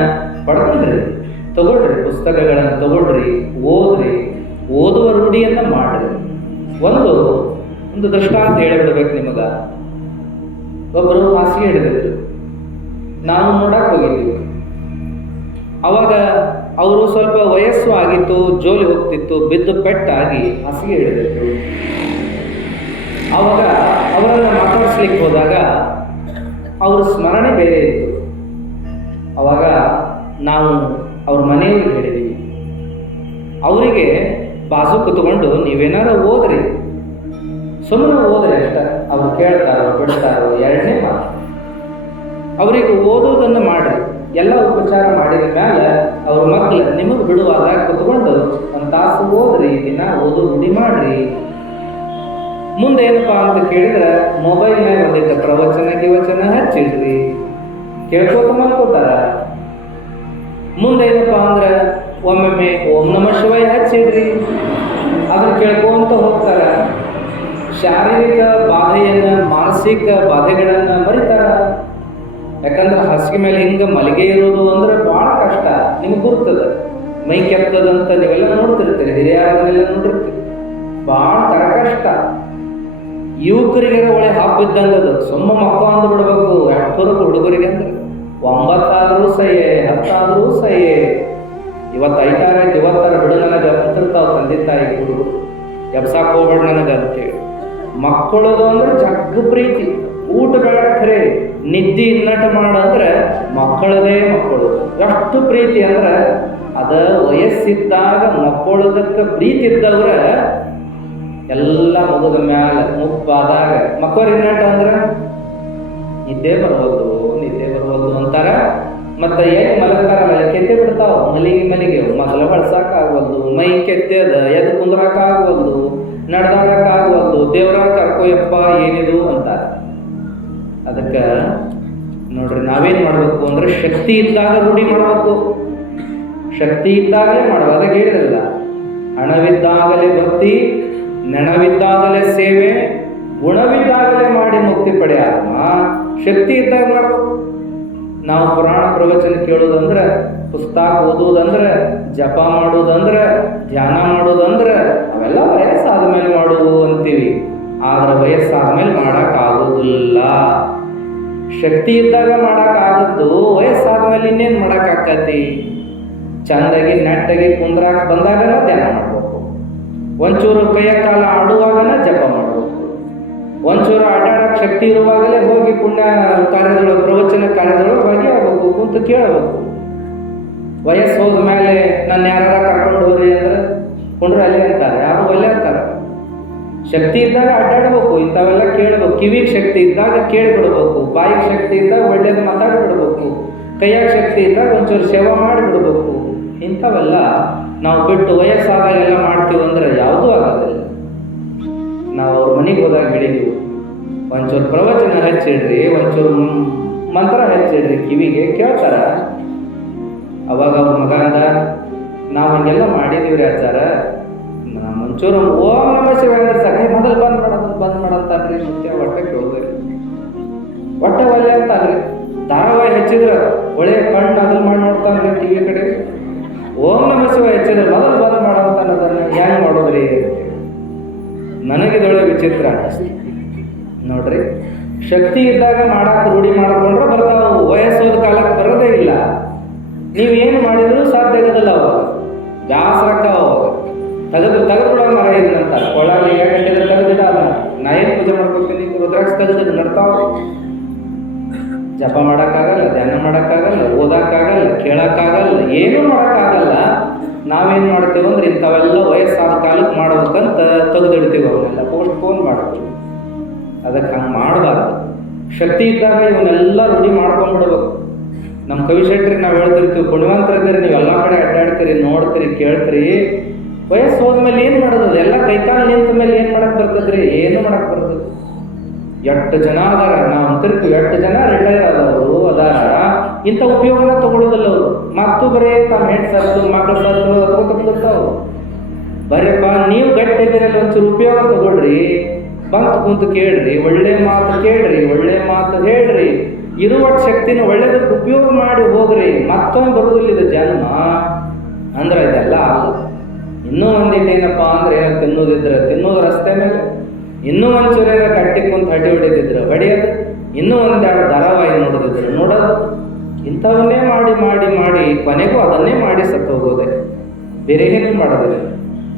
ಪಡ್ಕೊಂಡ್ರಿ, ತಗೊಳ್ರಿ, ಪುಸ್ತಕಗಳನ್ನು ತಗೊಳ್ರಿ, ಓದ್ರಿ, ಓದುವ ರೂಢಿಯನ್ನು ಮಾಡ್ರಿ. ಒಂದು ದೃಷ್ಟಾಂತ ಹೇಳಿಬಿಡ್ಬೇಕು ನಿಮಗೆ. ಒಬ್ಬರು ಹಾಸಿಗೆ ಹಿಡಿದಿದ್ರು, ನಾವು ನೋಡಕ್ಕೆ ಹೋಗಿದ್ದೀವಿ. ಅವಾಗ ಅವರು ಸ್ವಲ್ಪ ವಯಸ್ಸು ಆಗಿತ್ತು, ಜೋಲಿ ಹೋಗ್ತಿತ್ತು, ಬಿದ್ದು ಪೆಟ್ಟಾಗಿ ಹಾಸಿಗೆ ಹಿಡಿದಿದ್ರು. ಆವಾಗ ಅವರನ್ನು ಮಾತಾಡಿಸ್ಲಿಕ್ಕೆ ಹೋದಾಗ ಅವ್ರ ಸ್ಮರಣೆ ಬೇರೆ ಇತ್ತು. ಅವಾಗ ನಾವು ಅವ್ರ ಮನೆಯವ್ರಿಗೆ ಹೇಳಿದ್ದೀವಿ. ಅವರಿಗೆ ಬಾಜು ಕುತ್ಕೊಂಡು ನೀವೇನಾರು ಓದ್ರಿ, ಸುಮ್ಮನೆ ಓದ್ರಿ ಅಷ್ಟ. ಅವ್ರು ಕೇಳ್ತಾರೋ ಬಿಡ್ತಾರೋ ಎರಡನೇ ಮಾತು. ಅವರಿಗೆ ಓದೋದನ್ನು ಮಾಡ್ರಿ. ಎಲ್ಲ ಉಪಚಾರ ಮಾಡಿದ ಮೇಲೆ ಅವ್ರ ಮಕ್ಕಳು ನಿಮಗೆ ಬಿಡುವಾಗ ಕುತ್ಕೊಂಡು ಒಂದು ತಾಸು ಓದ್ರಿ, ದಿನ ಓದೋ ರೂಢಿ ಮಾಡ್ರಿ. ಮುಂದೆ ಏನಪ್ಪಾ ಅಂತ ಕೇಳಿದ್ರೆ ಮೊಬೈಲ್ನಾಗ ಒಂದಿದ್ದ ಪ್ರವಚನ ಹಚ್ಚಿಡ್ರಿ, ಕೇಳ್ಕೋತ ಮಾಡ್ಕೋತಾರ. ಮುಂದೆ ಏನಪ್ಪಾ ಅಂದ್ರೆ ಒಮ್ಮೊಮ್ಮೆ ಓಂ ನಮಃ ಶಿವಾಯ ಹಚ್ಚಿಡ್ರಿ, ಅದನ್ನ ಕೇಳ್ಕೊಂತ ಹೋಗ್ತಾರ. ಶಾರೀರಿಕ ಬಾಧೆಯನ್ನು, ಮಾನಸಿಕ ಬಾಧೆಗಳನ್ನು ಮರಿತಾರ. ಯಾಕಂದ್ರೆ ಹಾಸಿಗೆ ಮೇಲೆ ಹಿಂಗೆ ಮಲಿಗೆ ಇರೋದು ಅಂದ್ರೆ ಭಾಳ ಕಷ್ಟ. ನಿಮ್ಗೆ ಗುರ್ತದ, ಮೈ ಕೆತ್ತದಂತ ನೀವೆಲ್ಲ ನೋಡ್ತಿರ್ತೀರಿ, ಹಿರಿಯರನ್ನೆಲ್ಲ ನೋಡಿರ್ತೀರಿ. ಭಾಳ ಕಷ್ಟ. ಯುವಕರಿಗೆ ಒಳ್ಳೆ ಹಾಕಿದ್ದಂಗೆ ಅದು. ಸುಮ್ಮ ಮಕ್ಕಳು ಅಂದು ಬಿಡ್ಬೇಕು. ಎಷ್ಟೊರಕು ಹುಡುಗರಿಗೆ ಅಂದ್ರೆ 9 ಆದರೂ ಸಹ್ಯೆ, 10 ಆದರೂ ಸಹ್ಯೆ. ಇವತ್ತು 5 ಆಯ್ತು, 20 ಬಿಡು ನನಗೆ ಅಂತಿರ್ತಾವ ತಂದೆ ತಾಯಿ ಹುಡುಗರು. ಎಬ್ಸಾಕ್ ಹೋಗ್ಬೇಡ ನನಗೆ ಅಂತೇಳಿ. ಮಕ್ಕಳದು ಅಂದ್ರೆ ಜಗ್ಗ ಪ್ರೀತಿ. ಊಟ ಬೇಡ ಖರೆ, ನಿದ್ದೆ ಇನ್ನಟ ಮಾಡಂದ್ರೆ ಮಕ್ಕಳದೇ ಮಕ್ಕಳು. ಎಷ್ಟು ಪ್ರೀತಿ ಅಂದ್ರೆ ಅದ ವಯಸ್ಸಿದ್ದಾಗ ಮಕ್ಕಳದಕ್ಕೆ ಪ್ರೀತಿ ಇದ್ದವ್ರೆ ಎಲ್ಲ ಮುಗಿದ ಮ್ಯಾಲ ಮುಪ್ಪಾದಾಗ ಮಕ್ಕಳು ಇನ್ನಟ ಅಂದ್ರೆ ನಿದ್ದೆ ಬರ್ಬೋದು ಅಂತಾರ. ಮತ್ತೆ ಏನು ಮಲಗ್ತಾರಲ್ಲ, ಕೆತ್ತೆ ಬಿಡ್ತಾವ. ಮಲಿಗೆ ಮಗಲ ಬಳಸಕ್ಕಾಗವಲ್ದು, ಮೈ ಕೆತ್ತದ, ಎದ್ದು ಕುಂದ್ರಕ್ಕಾಗವಲ್ದು, ನಡೆದಾಡಕ್ಕಾಗವಲ್ದು, ದೇವ್ರಾಗ ಕರ್ಕೋಯಪ್ಪ ಏನಿದು ಅಂತಾರೆ. ಅದಕ್ಕೆ ನೋಡ್ರಿ, ನಾವೇನು ಮಾಡಬೇಕು ಅಂದ್ರೆ ಶಕ್ತಿ ಇದ್ದಾಗ ರೂಢಿ ಮಾಡಬೇಕು. ಶಕ್ತಿ ಇದ್ದಾಗಲೇ ಮಾಡುವ. ಅದಕ್ಕೆ ಹೇಳಿರಲ್ಲ, ಹಣವಿದ್ದಾಗಲೇ ಭಕ್ತಿ, ನೆಣವಿದ್ದಾಗಲೇ ಸೇವೆ, ಗುಣವಿದ್ದಾಗಲೇ ಮಾಡಿ ಮುಕ್ತಿ ಪಡೆಯಾಮ. ಶಕ್ತಿ ಇದ್ದಾಗ ಮಾಡಬೇಕು. ನಾವು ಪುರಾಣ ಪ್ರವಚನ ಕೇಳೋದಂದ್ರೆ, ಪುಸ್ತಕ ಓದೋದಂದ್ರೆ, ಜಪ ಮಾಡೋದಂದ್ರೆ, ಧ್ಯಾನ ಮಾಡೋದಂದ್ರೆ ಅವೆಲ್ಲ ವಯಸ್ಸಾದ ಮೇಲೆ ಮಾಡುವು ಅಂತೀವಿ. ಆದ್ರೆ ವಯಸ್ಸಾದ್ಮೇಲೆ ಮಾಡೋಕ್ಕಾಗೋದಿಲ್ಲ. ಶಕ್ತಿ ಇದ್ದಾಗ ಮಾಡೋಕ್ಕಾಗದ್ದು, ವಯಸ್ಸಾದ್ಮೇಲೆ ಇನ್ನೇನು ಮಾಡೋಕ್ಕಾಗತಿ? ಚಂದಾಗಿ ನೆಟ್ಟಾಗಿ ಕುಂದ್ರಾಕ ಬಂದಾಗನ ಧ್ಯಾನ ಮಾಡಬೇಕು. ಒಂಚೂರು ಕೈಯ ಕಾಲ ಆಡುವಾಗನ ಜಪ ಮಾಡಬೇಕು. ಒಂಚೂರು ಆಟಾಡಕ್ಕೆ ಶಕ್ತಿ ಇರುವಾಗಲೇ ಹೋಗಿ ಪುಣ್ಯ ಕಾರ್ಯದೊಳಗೆ, ಪ್ರವಚನ ಕಾರ್ಯದೊಳಗೆ ಭಾಗಿಯಾಗಬೇಕು, ಕುಂತು ಕೇಳಬೇಕು. ವಯಸ್ಸು ಹೋದ ಮೇಲೆ ನಾನು ಯಾರು ಕರ್ಕೊಂಡು ಹೋಗ್ರಿ ಅಂದ್ರೆ ಕುಂಡ್ರೆ ಅಲ್ಲೇ ಅಂತಾರೆ, ಯಾರು ಒಲ್ಲೆ ಅಂತಾರೆ. ಶಕ್ತಿ ಇದ್ದಾಗ ಅಡ್ಡಾಡಬೇಕು, ಇಂಥವೆಲ್ಲ ಕೇಳಬೇಕು. ಕಿವಿಗೆ ಶಕ್ತಿ ಇದ್ದಾಗ ಕೇಳಿಬಿಡ್ಬೇಕು, ಬಾಯಿಗೆ ಶಕ್ತಿ ಇದ್ದಾಗ ಒಳ್ಳೇದು ಮಾತಾಡಿಬಿಡ್ಬೇಕು, ಕೈಯಾಗ ಶಕ್ತಿ ಇದ್ದಾಗ ಒಂಚೂರು ಸೇವಾ ಮಾಡಿಬಿಡ್ಬೇಕು. ಇಂಥವೆಲ್ಲ ನಾವು ಬಿಟ್ಟು ವಯಸ್ಸಾದಾಗೆಲ್ಲ ಮಾಡ್ತೀವಿ ಅಂದ್ರೆ ಯಾವುದೂ ಆಗೋದಿಲ್ಲ. ನಾವು ಅವ್ರ ಮನೆಗೆ ಹೋದಾಗ ಹೇಳಿದ್ದೀವಿ, ಒಂಚೂರು ಪ್ರವಚನ ಹಚ್ಚಿಡ್ರಿ, ಒಂಚೂರು ಮಂತ್ರ ಹಚ್ಚಿಡ್ರಿ, ಕಿವಿಗೆ ಕೇಳ್ತಾರ. ಅವಾಗ ಅವ್ರ ಮಗ ಅಂದ, ನಾವು ಹಂಗೆಲ್ಲ ಮಾಡಿದೀವ್ರಿ ಆಚಾರ, ಒಂಚೂರು ಓಂ ನಮಃ ಶಿವಾಯ ಅಂದ್ರೆ ಸಾಕು, ಮೊದಲು ಬಂದ್ ಮಾಡಂತಾನ್ರಿ. ಮುಖ್ಯ ಹೊಟ್ಟೆ ಕೇಳಿದ್ರಿ, ಹೊಟ್ಟೆ ಒಳ್ಳೆ ಅಂತಾನ್ರಿ. ಧಾರಾವಾಹಿ ಹೆಚ್ಚಿದ್ರ ಒಳ್ಳೆ ಕಣ್ಣು ಅದನ್ನ ಮಾಡಿ ನೋಡ್ತಾನ್ರಿ ಟಿವಿ ಕಡೆ. ಓಂ ನಮಃ ಶಿವಾಯ ಹೆಚ್ಚಿದ್ರೆ ಮೊದಲು ಬಂದ್ ಮಾಡಂತಾನ. ಅದನ್ನ ಹೆಂಗ್ ಮಾಡೋದ್ರಿ? ನನಗಿದೊಳ್ಳೆ ವಿಚಿತ್ರ ನೋಡ್ರಿ. ಶಕ್ತಿ ಇದ್ದಾಗ ಮಾಡಕ್ಕೆ ರೂಢಿ ಮಾಡ್ಕೊಂಡ್ರೆ ಬರ್ತಾವು, ವಯಸ್ಸೋದ ಕಾಲಕ್ಕೆ ಬರೋದೇ ಇಲ್ಲ. ನೀವೇನು ಮಾಡಿದ್ರು ಸಾಧ್ಯ ಇರೋದಿಲ್ಲ. ಅವಾಗ ಜಾಸ್ರಕ್ಕ ಅವಾಗ ತೆಗೆದ್ಬಿಡೋ ಮರ ಇದನ್ನಂತ ಒಳಗೆ 2 ಗಂಟೆ ತೆಗೆದಿಡ. ಅದ ನಾ ಏನು ಪೂಜೆ ಮಾಡ್ಕೊತೀನಿ, ರುದ್ರಾಕ್ಷ ತೆಗೆದು ನಡ್ತಾವ. ಜಪ ಮಾಡೋಕ್ಕಾಗಲ್ಲ, ಧ್ಯಾನ ಮಾಡೋಕ್ಕಾಗಲ್ಲ, ಓದಕ್ಕಾಗಲ್ಲ, ಕೇಳೋಕ್ಕಾಗಲ್ಲ, ಏನೂ ಮಾಡೋಕ್ಕಾಗಲ್ಲ. ನಾವೇನು ಮಾಡ್ತೀವಿ ಅಂದ್ರೆ ಇಂಥವೆಲ್ಲ ವಯಸ್ಸಾದ ಕಾಲಕ್ಕೆ ಮಾಡ್ಬೇಕಂತ ತೆಗೆದಿಡ್ತೀವಿ. ಅವನ್ನೆಲ್ಲ ಪೋಸ್ಟ್ಪೋನ್ ಮಾಡ್ತೀವಿ. ಅದಕ್ಕೆ ಹಂಗೆ ಮಾಡಬಾರ್ದು. ಶಕ್ತಿ ಇದ್ದಾಗ ಇವನ್ನೆಲ್ಲ ರೂಢಿ ಮಾಡ್ಕೊಂಡ್ಬಿಡ್ಬೇಕು. ನಮ್ಮ ಕವಿಶೆಟ್ರಿಗೆ ನಾವು ಹೇಳ್ತಿರ್ತೀವಿ, ಪುಣ್ಯವಂತರಿದ್ದೀರಿ, ನೀವು ಎಲ್ಲ ಕಡೆ ಅಡ್ಡಾಡ್ತೀರಿ, ನೋಡ್ತೀರಿ, ಕೇಳ್ತೀರಿ. ವಯಸ್ಸು ಹೋದ್ಮೇಲೆ ಏನು ಮಾಡೋದು? ಎಲ್ಲ ಕೈಕಾಲು ನಿಂತ ಮೇಲೆ ಏನು ಮಾಡಕ್ಕೆ ಬರ್ತದ್ರಿ? ಏನು ಮಾಡಕ್ಕೆ ಬರ್ತದೆ? ಎಷ್ಟು ಜನ ಅದಾರ, ನಾವು ಅಂತಿರ್ತೀವಿ, ಎಷ್ಟು ಜನ ರಿಟೈರ್ ಆದವರು ಅದಾರ, ಇಂಥ ಉಪಯೋಗನ ತಗೊಳ್ಳೋದಿಲ್ಲ ಅವರು. ಮತ್ತು ಬರೀ ತಮ್ಮ ಹೆಣ್ಣು ಸತ್ತು, ಮಕ್ಕಳು ಸತ್ತು ತಗೊಂಡ್ಬಿಡ್ತಾವು. ಬರೀಪ್ಪ ನೀವು ಗಟ್ಟಿದ್ದೀರಲ್ಲ, ಒಂಚೂರು ಉಪಯೋಗ ತಗೊಳ್ರಿ, ಬಂತು ಕುಂತು ಕೇಳ್ರಿ, ಒಳ್ಳೆ ಮಾತು ಕೇಳ್ರಿ, ಒಳ್ಳೆ ಮಾತು ಹೇಳ್ರಿ, ಇರುವ ಶಕ್ತಿನ ಒಳ್ಳೆದಕ್ಕೆ ಉಪಯೋಗ ಮಾಡಿ ಹೋಗ್ರಿ. ಮತ್ತೊಂದು ಬರುದಿಲ್ಲ ಇದು ಜನ್ಮ ಅಂದ್ರೆ ಇದೆಲ್ಲ ಅಲ್ಲ. ಇನ್ನೂ ಒಂದಿಟ್ಟು ಏನಪ್ಪಾ ಅಂದ್ರೆ ಏನೋ ತಿನ್ನೋದಿದ್ರೆ ತಿನ್ನೋದು ರಸ್ತೆ ಮೇಲೆ, ಇನ್ನೂ ಒಂಚೂರೇನೋ ಕಟ್ಟಿ ಕುಂತ ಹಟಿ ಹೊಡಿತಿದ್ರು ಹೊಡೆಯೋದು, ಇನ್ನೂ ಒಂದೆರಡು ಧಾರಾವಾಹಿ ನೋಡೋದಿದ್ರು ನೋಡೋದು. ಇಂಥವನ್ನೇ ಮಾಡಿ ಮಾಡಿ ಮಾಡಿ ಕೊನೆಗೂ ಅದನ್ನೇ ಮಾಡಿ ಸತ್ತು ಹೋಗೋದೆ, ಬೇರೆ ಏನು ಮಾಡೋದಿಲ್ಲ.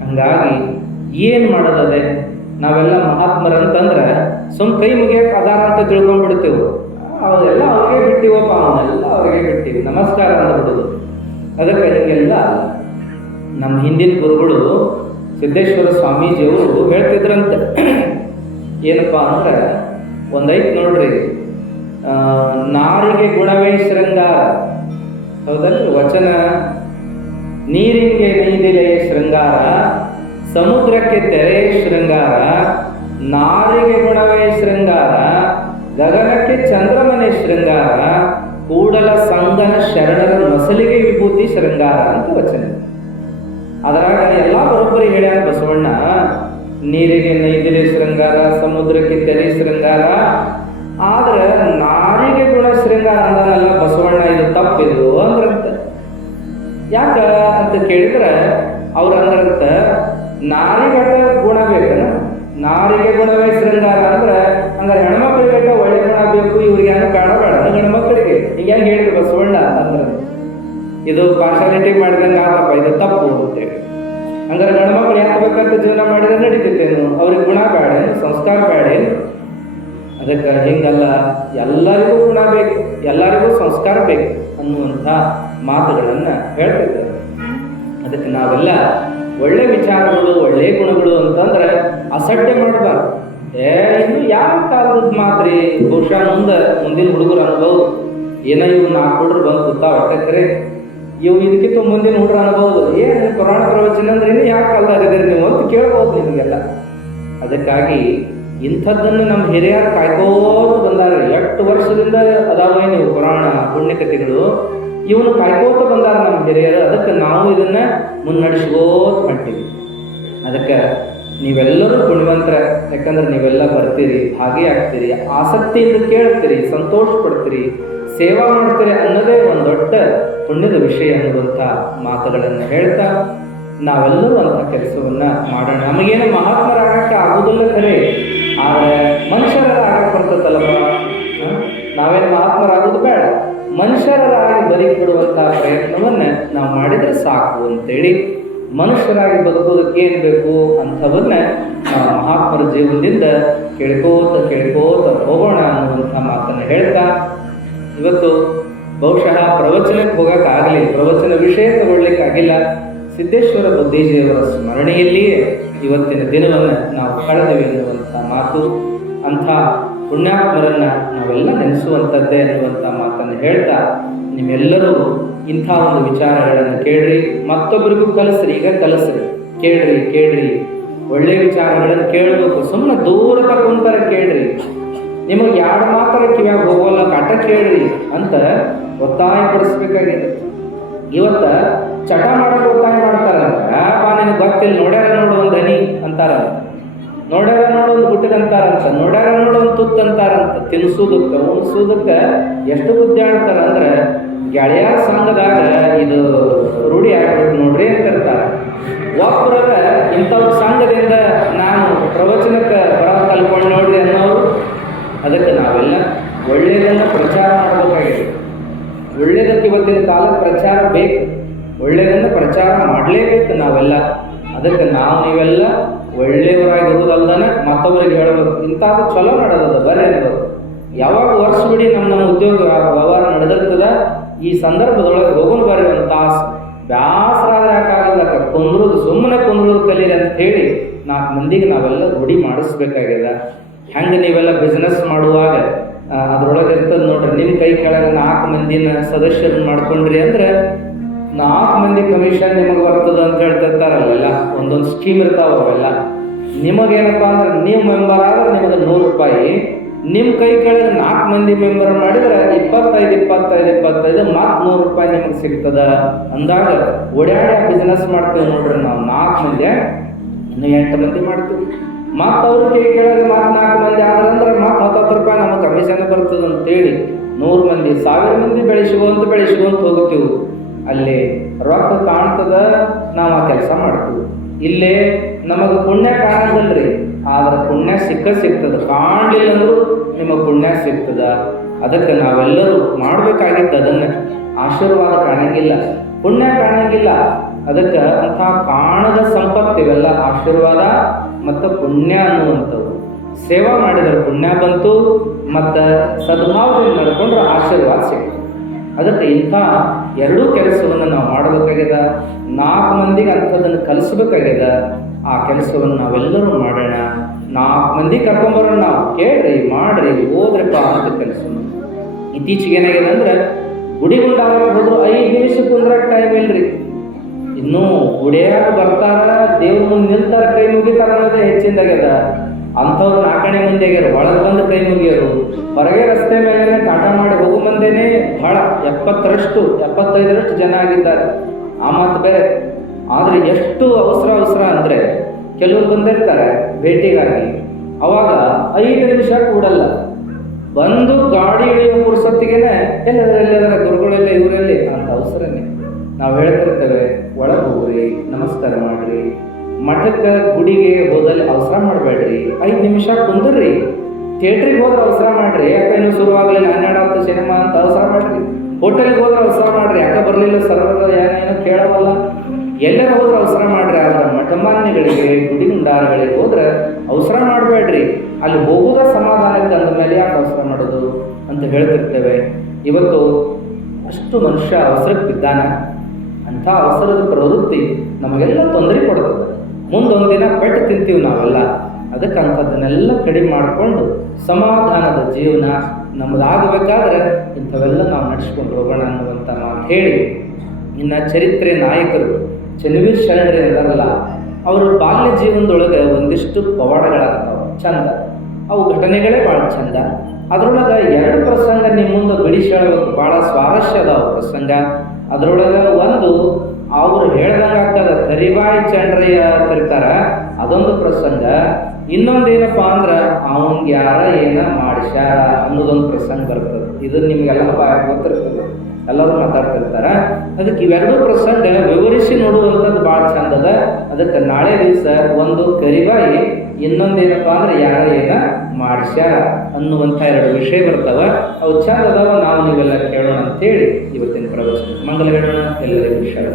ಹಂಗಾಗಿ ಏನು ಮಾಡೋದದೆ? ನಾವೆಲ್ಲ ಮಹಾತ್ಮರಂತಂದ್ರೆ ಸುಮ್ ಕೈ ಮುಗಿಯಕ್ಕೆ ಅದಾರ ಅಂತ ತಿಳ್ಕೊಂಡ್ಬಿಡ್ತೀವಿ. ಅವೆಲ್ಲ ಅವ್ರಿಗೆ ಬಿಟ್ಟಿವಪ್ಪ, ಅವನ್ನೆಲ್ಲ ಅವ್ರಿಗೆ ಬಿಟ್ಟಿವಿ, ನಮಸ್ಕಾರ ಅಂತ ಬಿಡೋದು. ಅದಕ್ಕೆ ಹಿಂಗೆಲ್ಲ ನಮ್ಮ ಹಿಂದಿನ ಗುರುಗಳು ಸಿದ್ದೇಶ್ವರ ಸ್ವಾಮೀಜಿಯವರು ಹೇಳ್ತಿದ್ರಂತೆ. ಏನಪ್ಪಾ ಅಂದ್ರೆ ಒಂದೈತ್ ನೋಡ್ರಿ, ನಾರಿಗೆ ಗುಣವೇ ಶೃಂಗಾರ, ಹೌದಲ್ರಿ ವಚನ. ನೀರಿಗೆ ನೈದಿಲೆ ಶೃಂಗಾರ, ಸಮುದ್ರಕ್ಕೆ ತೆರೆ ಶೃಂಗಾರ, ನಾರಿಗೆ ಗುಣವೇ ಶೃಂಗಾರ, ಗಗನಕ್ಕೆ ಚಂದ್ರಮನೆ ಶೃಂಗಾರ, ಕೂಡಲ ಸಂಗನ ಶರಣರ ಮಸಲಿಗೆ ವಿಭೂತಿ ಶೃಂಗಾರ ಅಂತ ವಚನ. ಅದರಾಗ ಎಲ್ಲ ಬರೋಬ್ಬರಿ ಹೇಳ್ಯಾರ ಬಸವಣ್ಣ. ನೀರಿಗೆ ನೈದಿಲೆ ಶೃಂಗಾರ, ಸಮುದ್ರಕ್ಕೆ ತೆರೆ ಶೃಂಗಾರ, ಆದ್ರೆ ನಾರಿಗೆ ಗುಣ ಶೃಂಗಾರ ಅಂದಲ್ಲ ಬಸವಣ್ಣ, ಇದು ತಪ್ಪಿದು ಅಂದ್ರಂತ. ಯಾಕ ಅಂತ ಕೇಳಿದ್ರೆ ಅವ್ರು ಅಂದ್ರಂತ, ನಾರಿಗಟ್ಟ ಗುಣ ಬೇಕನ, ನಾರಿಗೆ ಗುಣವೇ ಶೃಂಗಾರ ಅಂದ್ರೆ ಹಂಗಾರೆ ಹೆಣ್ಮಕ್ಳಿಗಟ್ಟ ಒಳ್ಳೆ ಗುಣ ಬೇಕು, ಇವ್ರಿಗೆ ಏನು ಬೇಡ ಬೇಡ ಗಂಡ್ಮಕ್ಳಿಗೆ ಈಗ ಹೆಂಗೆ ಹೇಳಿದ್ರು ಬಸವಣ್ಣ ಅಂದ್ರೆ ಇದು ಪಾರ್ಶಾಲಿಟಿ ಮಾಡಿದಂಗೆ ಆತಪ್ಪ, ಇದು ತಪ್ಪು ಅಂತೇಳಿ. ಹಂಗಾರೆ ಗಂಡ್ಮಕ್ಳು ಯಾಕೆ ಬೇಕಂತ ಜೀವನ ಮಾಡಿದ್ರೆ ನಡೀತಿತ್ತೇನು? ಅವ್ರಿಗೆ ಗುಣ ಬೇಡ, ಸಂಸ್ಕಾರ ಬೇಡ. ಅದಕ್ಕೆ ಹಿಂಗಲ್ಲ, ಎಲ್ಲರಿಗೂ ಗುಣ ಬೇಕು, ಎಲ್ಲರಿಗೂ ಸಂಸ್ಕಾರ ಬೇಕು ಅನ್ನುವಂಥ ಮಾತುಗಳನ್ನ ಹೇಳ್ತಿದ್ದಾರೆ. ಅದಕ್ಕೆ ನಾವೆಲ್ಲ ಒಳ್ಳೆ ವಿಚಾರಗಳು, ಒಳ್ಳೆ ಗುಣಗಳು ಅಂತಂದ್ರೆ ಅಸಡ್ಡೆ ಮಾಡಬಾರ್ದು. ಇನ್ನು ಯಾವ ಕಾಲದ ಮಾತ್ರಿ, ಬಹುಶಃ ಮುಂದಿನ ಹುಡುಗರು ಅನ್ಬೋದು, ಏನೋ ಇವು 4 ಹುಡುಗರು ಬಂದು ಗೊತ್ತಾವ ಕರೆ, ಇವು ಇದಕ್ಕಿಂತ ಮುಂದಿನ ಹುಡುಗರು ಅನ್ಬೋದು, ಏನು ಪುರಾಣ ಪ್ರವಚನ ಅಂದ್ರೆ ಇನ್ನು ಯಾವ ಕಾಲದಾಗಿದ್ದೀರಿ ನೀವು ಅಂತ ಕೇಳ್ಬೋದು ನಿಮಗೆಲ್ಲ. ಅದಕ್ಕಾಗಿ ಇಂಥದ್ದನ್ನು ನಮ್ಮ ಹಿರಿಯರು ಕಾಯ್ಕೋತ ಬಂದಾರೆ. 8 ವರ್ಷದಿಂದ ಅದಾವೇ ನೀವು ಪುರಾಣ ಪುಣ್ಯಕಥೆಗಳು, ಇವನು ಕಾಯ್ಕೋತ ಬಂದಾರ ನಮ್ಮ ಹಿರಿಯರು. ಅದಕ್ಕೆ ನಾವು ಇದನ್ನ ಮುನ್ನಡೆಸ್ಕೋತ ಮಾಡ್ತೀವಿ. ಅದಕ್ಕೆ ನೀವೆಲ್ಲರೂ ಗುಣವಂತರ, ಯಾಕಂದ್ರೆ ನೀವೆಲ್ಲ ಬರ್ತೀರಿ, ಭಾಗಿಯಾಗ್ತೀರಿ, ಆಸಕ್ತಿಯಿಂದ ಕೇಳ್ತೀರಿ, ಸಂತೋಷ ಪಡ್ತೀರಿ, ಸೇವಾ ಮಾಡ್ತೀರಿ ಅನ್ನೋದೇ ಒಂದು ದೊಡ್ಡ ಪುಣ್ಯದ ವಿಷಯ ಅನ್ನುವಂಥ ಮಾತುಗಳನ್ನು ಹೇಳ್ತಾ ನಾವೆಲ್ಲರೂ ಅಂಥ ಕೆಲಸವನ್ನ ಮಾಡೋಣ. ನಮಗೇನು ಮಹಾತ್ಮರಾಗಕ್ಕೆ ಆಗೋದಿಲ್ಲ ಖರೆ, ಆದರೆ ಮನುಷ್ಯರಾಗಕ್ಕೆ ಬರ್ತದಲ್ಲಪ್ಪ. ನಾವೇನು ಮಹಾತ್ಮರಾಗೋದು ಬೇಡ, ಮನುಷ್ಯರಾಗಿ ಬದುಕಿಬಿಡುವಂಥ ಪ್ರಯತ್ನವನ್ನು ನಾವು ಮಾಡಿದರೆ ಸಾಕು ಅಂತೇಳಿ, ಮನುಷ್ಯರಾಗಿ ಬದುಕೋದಕ್ಕೆ ಏನು ಬೇಕು ಅಂಥವನ್ನ ನಾವು ಮಹಾತ್ಮರ ಜೀವನದಿಂದ ಕೇಳ್ಕೋತ ಹೋಗೋಣ ಅನ್ನುವಂಥ ಮಾತನ್ನು ಹೇಳ್ತಾ, ಇವತ್ತು ಬಹುಶಃ ಪ್ರವಚನಕ್ಕೆ ಹೋಗೋಕ್ಕಾಗಲಿ, ಪ್ರವಚನ ವಿಷಯ ತಗೊಳ್ಲಿಕ್ಕಾಗಿಲ್ಲ. ಸಿದ್ದೇಶ್ವರ ಬುದ್ಧಿಜಿಯವರ ಸ್ಮರಣೆಯಲ್ಲಿಯೇ ಇವತ್ತಿನ ದಿನವನ್ನು ನಾವು ಕಳೆದೆವು ಎನ್ನುವಂಥ ಮಾತು. ಅಂಥ ಪುಣ್ಯಾತ್ಮರನ್ನ ನಾವೆಲ್ಲ ನೆನೆಸುವಂಥದ್ದೇ ಅನ್ನುವಂಥ ಮಾತನ್ನು ಹೇಳ್ತಾ, ನಿಮ್ಮೆಲ್ಲರೂ ಇಂಥ ಒಂದು ವಿಚಾರಗಳನ್ನು ಕೇಳ್ರಿ, ಮತ್ತೊಬ್ಬರಿಗೂ ಕಲಿಸ್ರಿ. ಈಗ ಕಲಿಸ್ರಿ, ಕೇಳ್ರಿ, ಒಳ್ಳೆ ವಿಚಾರಗಳನ್ನು ಕೇಳಬೇಕು. ಸುಮ್ಮನೆ ದೂರ ತಗೊಂತಾರ ಕೇಳ್ರಿ, ನಿಮಗೆ 2 ಮಾತ್ರ ಕಿವ್ಯಾಗ ಹೋಗೋಲ್ಲ, ಕಾಟ ಕೇಳ್ರಿ ಅಂತ ಒತ್ತಾಯ ಪಡಿಸ್ಬೇಕಾಗಿದೆ. ಇವತ್ತ ಚಟ ಮಾಡೋಕೆ ಒತ್ತಾಯ ಮಾಡ್ತಾರಂತ, ನಿನಗೆ ಗೊತ್ತಿಲ್ಲ, ನೋಡ್ಯಾರ ನೋಡು ಒಂದು ಹನಿ ಅಂತಾರಂತ, ನೋಡ್ಯಾರ ನೋಡು ಒಂದು ಗುಟ್ಟಿಗೆ ಅಂತಾರಂತ, ನೋಡ್ಯಾರ ನೋಡು ಒಂದು ತುತ್ತು ಅಂತಾರಂತ. ತಿನ್ಸೋದಕ್ಕೆ ಉಣಿಸೋದಕ್ಕೆ ಎಷ್ಟು ಬುದ್ಧಿ ಆಡ್ತಾರ ಅಂದ್ರೆ, ಗೆಳೆಯ ಸಂಘದಾಗ ಇದು ರೂಢಿ ಆಗ್ಬೇಕು ನೋಡ್ರಿ ಅಂತ ಇರ್ತಾರೆ. ಒಬ್ಬರಾಗ ಇಂಥವ್ರ ಸಂಘದಿಂದ ನಾನು ಪ್ರವಚನಕ್ಕೆ ಬರೋ ಕಲ್ಕೊಂಡು ನೋಡ್ರಿ ಅನ್ನೋರು. ಅದಕ್ಕೆ ನಾವೆಲ್ಲ ಒಳ್ಳೆಯದನ್ನು ಪ್ರಚಾರ ಮಾಡಬೇಕಾಗಿದೆ. ಒಳ್ಳೆಯದಕ್ಕೆ ಇವತ್ತಿನ ಕಾಲದ ಪ್ರಚಾರ ಬೇಕು, ಒಳ್ಳೆಯದನ್ನು ಪ್ರಚಾರ ಮಾಡಲೇಬೇಕು ನಾವೆಲ್ಲ. ಅದಕ್ಕೆ ನೀವೆಲ್ಲ ಒಳ್ಳೆಯವರಾಗಿರೋದಲ್ದನ ಮತ್ತೊಬ್ಬರಿಗೆ ಹೇಳಬೇಕು, ಇಂಥದ್ದು ಚಲೋ ನಡೆದದ ಬರ್ರಿ ಅನ್ನೋದು. ಯಾವಾಗ ವರ್ಷ ಬಿಡಿ ನಮ್ಮ ಉದ್ಯೋಗ ವ್ಯವಹಾರ ನಡೆದಿರ್ತದ, ಈ ಸಂದರ್ಭದೊಳಗೆ ಹೋಗೋಣ ಬರ್ರಿ ಒಂದು ತಾಸು, ಬ್ಯಾಸರಾದ ಯಾಕಾಗಲ್ಲ, ಸುಮ್ಮನೆ ಕುಂದ್ರೋದು ಕಲೀರಿ ಅಂತ ಹೇಳಿ 4 ಮಂದಿಗೆ ನಾವೆಲ್ಲ ರೂಢಿ ಮಾಡಿಸ್ಬೇಕಾಗ್ಯದ. ಹೆಂಗೆ ನೀವೆಲ್ಲ ಬಿಸ್ನೆಸ್ ಮಾಡುವಾಗ ಅದ್ರೊಳಗೆ ಇರ್ತದೆ ನೋಡ್ರಿ, ನಿಮ್ಮ ಕೈ ಕೆಳಗೆ 4 ಮಂದಿನ ಸದಸ್ಯರನ್ನ ಮಾಡ್ಕೊಂಡ್ರಿ ಅಂದ್ರೆ 4 ಮಂದಿ ಕಮಿಷನ್ ನಿಮಗೆ ಬರ್ತದ ಅಂತ ಹೇಳ್ತಿರ್ತಾರಲ್ಲ, ಒಂದೊಂದು ಸ್ಕೀಮ್ ಇರ್ತಾವ ಅವೆಲ್ಲ. ನಿಮಗೇನಪ್ಪ ಅಂದ್ರೆ ನೀವು ಮೆಂಬರ್ ಆದ್ರೆ ನಿಮಗೆ 100 ರೂಪಾಯಿ, ನಿಮ್ಮ ಕೈ ಕೆಳಗೆ 4 ಮಂದಿ ಮೆಂಬರ್ ಮಾಡಿದ್ರೆ 25 ಮತ್ತು 100 ರೂಪಾಯಿ ನಿಮಗೆ ಸಿಗ್ತದ. ಅಂದಾಗ ಓಡಾಡಿ ಬಿಸ್ನೆಸ್ ಮಾಡ್ತೀವಿ ನೋಡ್ರಿ ನಾವು 4 ಮಂದಿ, ಇನ್ನು 8 ಮಂದಿ ಮಾಡ್ತೀವಿ. ಮತ್ತು ಅವ್ರ ಕೈ ಕೆಳಗೆ 4 ಮಂದಿ ಆದ್ರಂದ್ರೆ ಮತ್ತು 10 ರೂಪಾಯಿ ನಮಗೆ ಕಮಿಷನ್ ಬರ್ತದೆ ಅಂತೇಳಿ 100 ಮಂದಿ 1000 ಮಂದಿ ಬೆಳೆಸ್ಕೊಂತ ಹೋಗ್ತೀವಿ. ಅಲ್ಲಿ ರೊಕ್ಕ ಕಾಣ್ತದ, ನಾವು ಆ ಕೆಲಸ ಮಾಡ್ತೀವಿ. ಇಲ್ಲೇ ನಮಗೆ ಪುಣ್ಯ ಕಾಣಂಗಿಲ್ರಿ, ಆದ್ರೆ ಪುಣ್ಯ ಸಿಗ್ತದ. ಕಾಣಲಿಲ್ಲ ಅಂದ್ರೂ ನಿಮಗೆ ಪುಣ್ಯ ಸಿಗ್ತದ. ಅದಕ್ಕೆ ನಾವೆಲ್ಲರೂ ಮಾಡಬೇಕಾಗಿದ್ದು ಅದನ್ನ. ಆಶೀರ್ವಾದ ಕಾಣಂಗಿಲ್ಲ, ಪುಣ್ಯ ಕಾಣಂಗಿಲ್ಲ. ಅದಕ್ಕೆ ಅಂಥ ಕಾಣದ ಸಂಪತ್ತು ಇವೆಲ್ಲ, ಆಶೀರ್ವಾದ ಮತ್ತು ಪುಣ್ಯ ಅನ್ನುವಂಥವು. ಸೇವಾ ಮಾಡಿದರೆ ಪುಣ್ಯ ಬಂತು, ಮತ್ತು ಸದ್ಭಾವದಿಂದ ನಡ್ಕೊಂಡ್ರೆ ಆಶೀರ್ವಾದ ಸಿಗ್ತದೆ. ಅದಕ್ಕೆ ಇಂಥ 2 ಕೆಲಸವನ್ನು ನಾವು ಮಾಡಬೇಕಾಗ್ಯದ. 4 ಮಂದಿಗೆ ಅಂಥದ್ದನ್ನು ಕಲಿಸ್ಬೇಕಾಗ್ಯದ. ಆ ಕೆಲಸವನ್ನು ನಾವೆಲ್ಲರೂ ಮಾಡೋಣ. 4 ಮಂದಿ ಕರ್ಕೊಂಬರೋಣ, ನಾವು ಕೇಳ್ರಿ, ಮಾಡ್ರಿ, ಹೋದ್ರಪ್ಪ ಅಂತ ಕೆಲಸ. ಇತ್ತೀಚೆಗೆ ಏನಾಗಿದೆ ಅಂದ್ರೆ ಗುಡಿಗುಂಡಾಗ ಹೋದ್ರು 5 ನಿಮಿಷ ಕುಂದ್ರಕ್ಕೆ ಟೈಮ್ ಇಲ್ರಿ. ಇನ್ನೂ ಗುಡಿಯಾಗ ಬರ್ತಾರ, ದೇವ್ರ ಮುಂದೆ ನಿಲ್ತಾರ, ಕೈ ಮುಗಿತಾರ ಅನ್ನೋದೇ ಹೆಚ್ಚಿಂದಾಗ್ಯದ. ಅಂಥವ್ರು 4 ಮಂದಿ ಆಗ್ಯಾರ, ಒಳಗೆ ಬಂದು ಕೈ ಮುಗಿಯೋರು. ಹೊರಗೆ ರಸ್ತೆ ಮೇಲೆ ಟಾಟಾ ಮಾಡಿ ಹೋಗೋ ಮಂದಿನೇ ಬಹಳ 75ರಷ್ಟು ಜನ ಆಗಿದ್ದಾರೆ. ಆ ಮಾತು ಬೇರೆ. ಆದರೆ ಎಷ್ಟು ಅವಸರ ಅಂದರೆ ಕೆಲವರು ಬಂದಿರ್ತಾರೆ ಭೇಟಿಗಾಗಿ, ಅವಾಗ 5 ನಿಮಿಷ ಕೂಡಲ್ಲ, ಬಂದು ಗಾಡಿ ಇಳಿಯೋ ಪುರ್ಸೊತ್ತಿಗೆನೆ ಎಲ್ಲದರ ಗುರುಗಳೆಲ್ಲ ಇವರಲ್ಲಿ ಅಂತ ಅವಸರನೇ. ನಾವು ಹೇಳ್ತಿರ್ತೇವೆ, ಒಳಗೆ ಹೋಗ್ರಿ, ನಮಸ್ಕಾರ ಮಾಡ್ರಿ, ಮಠಕ್ಕೆ ಗುಡಿಗೆ ಹೋದಲ್ಲಿ ಅವಸರ ಮಾಡಬೇಡ್ರಿ, 5 ನಿಮಿಷ ಕುಂದ್ರಿ. ಥಿಯೇಟ್ರಿಗೆ ಹೋದ್ರೆ ಅವಸರ ಮಾಡ್ರಿ, ಯಾಕೆ ಇನ್ನೂ ಶುರುವಾಗಲಿಲ್ಲ 12 ಸಿನಿಮಾ ಅಂತ ಅವಸರ ಮಾಡ್ರಿ. ಹೋಟೆಲ್ಗೆ ಹೋದ್ರೆ ಅವಸರ ಮಾಡ್ರಿ, ಯಾಕೆ ಬರಲಿಲ್ಲ ಸರ್ವರ್ ಏನೇನೋ ಕೇಳವಲ್ಲ. ಎಲ್ಲರ ಹೋದ್ರೆ ಅವಸರ ಮಾಡ್ರಿ. ಆದ್ರೆ ಮಠಮಾನ್ಯಗಳಿಗೆ, ಗುಡಿಗುಂಡಾರಗಳಿಗೆ ಹೋದ್ರೆ ಅವಸರ ಮಾಡಬೇಡ್ರಿ. ಅಲ್ಲಿ ಹೋಗೋದ ಸಮಾಧಾನಕ್ಕೆ ಅಂದ ಮೇಲೆ ಯಾಕೆ ಅವಸರ ಮಾಡೋದು ಅಂತ ಹೇಳ್ತಿರ್ತೇವೆ. ಇವತ್ತು ಅಷ್ಟು ಮನುಷ್ಯ ಅವಸರಕ್ಕೆ ಬಿದ್ದಾನ. ಅಂಥ ಅವಸರದ ಪ್ರವೃತ್ತಿ ನಮಗೆಲ್ಲ ತೊಂದರೆ ಕೊಡ್ತದೆ. ಮುಂದೊಂದು ದಿನ ಪೆಟ್ಟು ತಿಂತೀವಿ ನಾವೆಲ್ಲ. ಅದಕ್ಕೆ ಅಂಥದ್ದನ್ನೆಲ್ಲ ಕಡಿಮೆ ಮಾಡಿಕೊಂಡು ಸಮಾಧಾನದ ಜೀವನ ನಮ್ಮದಾಗಬೇಕಾದ್ರೆ ಇಂಥವೆಲ್ಲ ನಾವು ನಡೆಸ್ಕೊಂಡು ಹೋಗೋಣ ಅನ್ನುವಂಥ ಮಾತು ಹೇಳಿ, ಇನ್ನು ಚರಿತ್ರೆ ನಾಯಕರು ಚನ್ನವೀರ ಶರಣರು ಇದ್ದಾರಲ್ಲ, ಅವರು ಬಾಲ್ಯ ಜೀವನದೊಳಗೆ ಒಂದಿಷ್ಟು ಪವಾಡಗಳಾಗ್ತಾವೆ, ಚಂದ. ಅವು ಘಟನೆಗಳೇ ಭಾಳ ಚಂದ. ಅದರೊಳಗೆ 2 ಪ್ರಸಂಗ ನಿಮ್ಮ ಮುಂದೆ ಬಿಡಿಸಿ ಹೇಳಬೇಕು, ಭಾಳ ಸ್ವಾರಸ್ಯ ಅದಾವ ಪ್ರಸಂಗ. ಅದರೊಳಗೆ ಒಂದು ಅವ್ರು ಹೇಳ್ದಂಗೆ ಆಗ್ತದ, ಕರಿಬಾಯಿ ಚಂಡ್ರಯ್ಯ ಕರಿತಾರ, ಅದೊಂದು ಪ್ರಸಂಗ. ಇನ್ನೊಂದು ಏನಪ್ಪ ಅಂದ್ರೆ ಅವನ್ಗೆ ಯಾರ ಏನ ಮಾಡಿಸ್ಯಾರ ಅನ್ನೋದೊಂದು ಪ್ರಸಂಗ ಬರ್ತದೆ. ಇದು ನಿಮಗೆಲ್ಲ ಗೊತ್ತಿರ್ತದೆ, ಎಲ್ಲರೂ ಮಾತಾಡ್ತಿರ್ತಾರ. ಅದಕ್ಕೆ ಇವೆರಡೂ ಪ್ರಸಂಗ ವಿವರಿಸಿ ನೋಡುವಂಥದ್ದು ಭಾಳ ಚಂದದ. ಅದಕ್ಕೆ ನಾಳೆ ದಿವಸ ಒಂದು ಕರಿಬಾಯಿ, ಇನ್ನೊಂದೇನಪ್ಪ ಅಂದ್ರೆ ಯಾರ ಏನ ಮಾಡಿಸ್ಯಾರ ಅನ್ನುವಂಥ 2 ವಿಷಯ ಬರ್ತಾವ. ಅವು ಚಂದ ಅದಾವ, ನಾವು ನೀವೆಲ್ಲ ಕೇಳೋಣ ಅಂತೇಳಿ ಇವತ್ತಿನ ಪ್ರವಚನ ಮಂಗಲ ಹೇಳೋಣ. ಎಲ್ಲರಿಗೂ ವಿಷಯ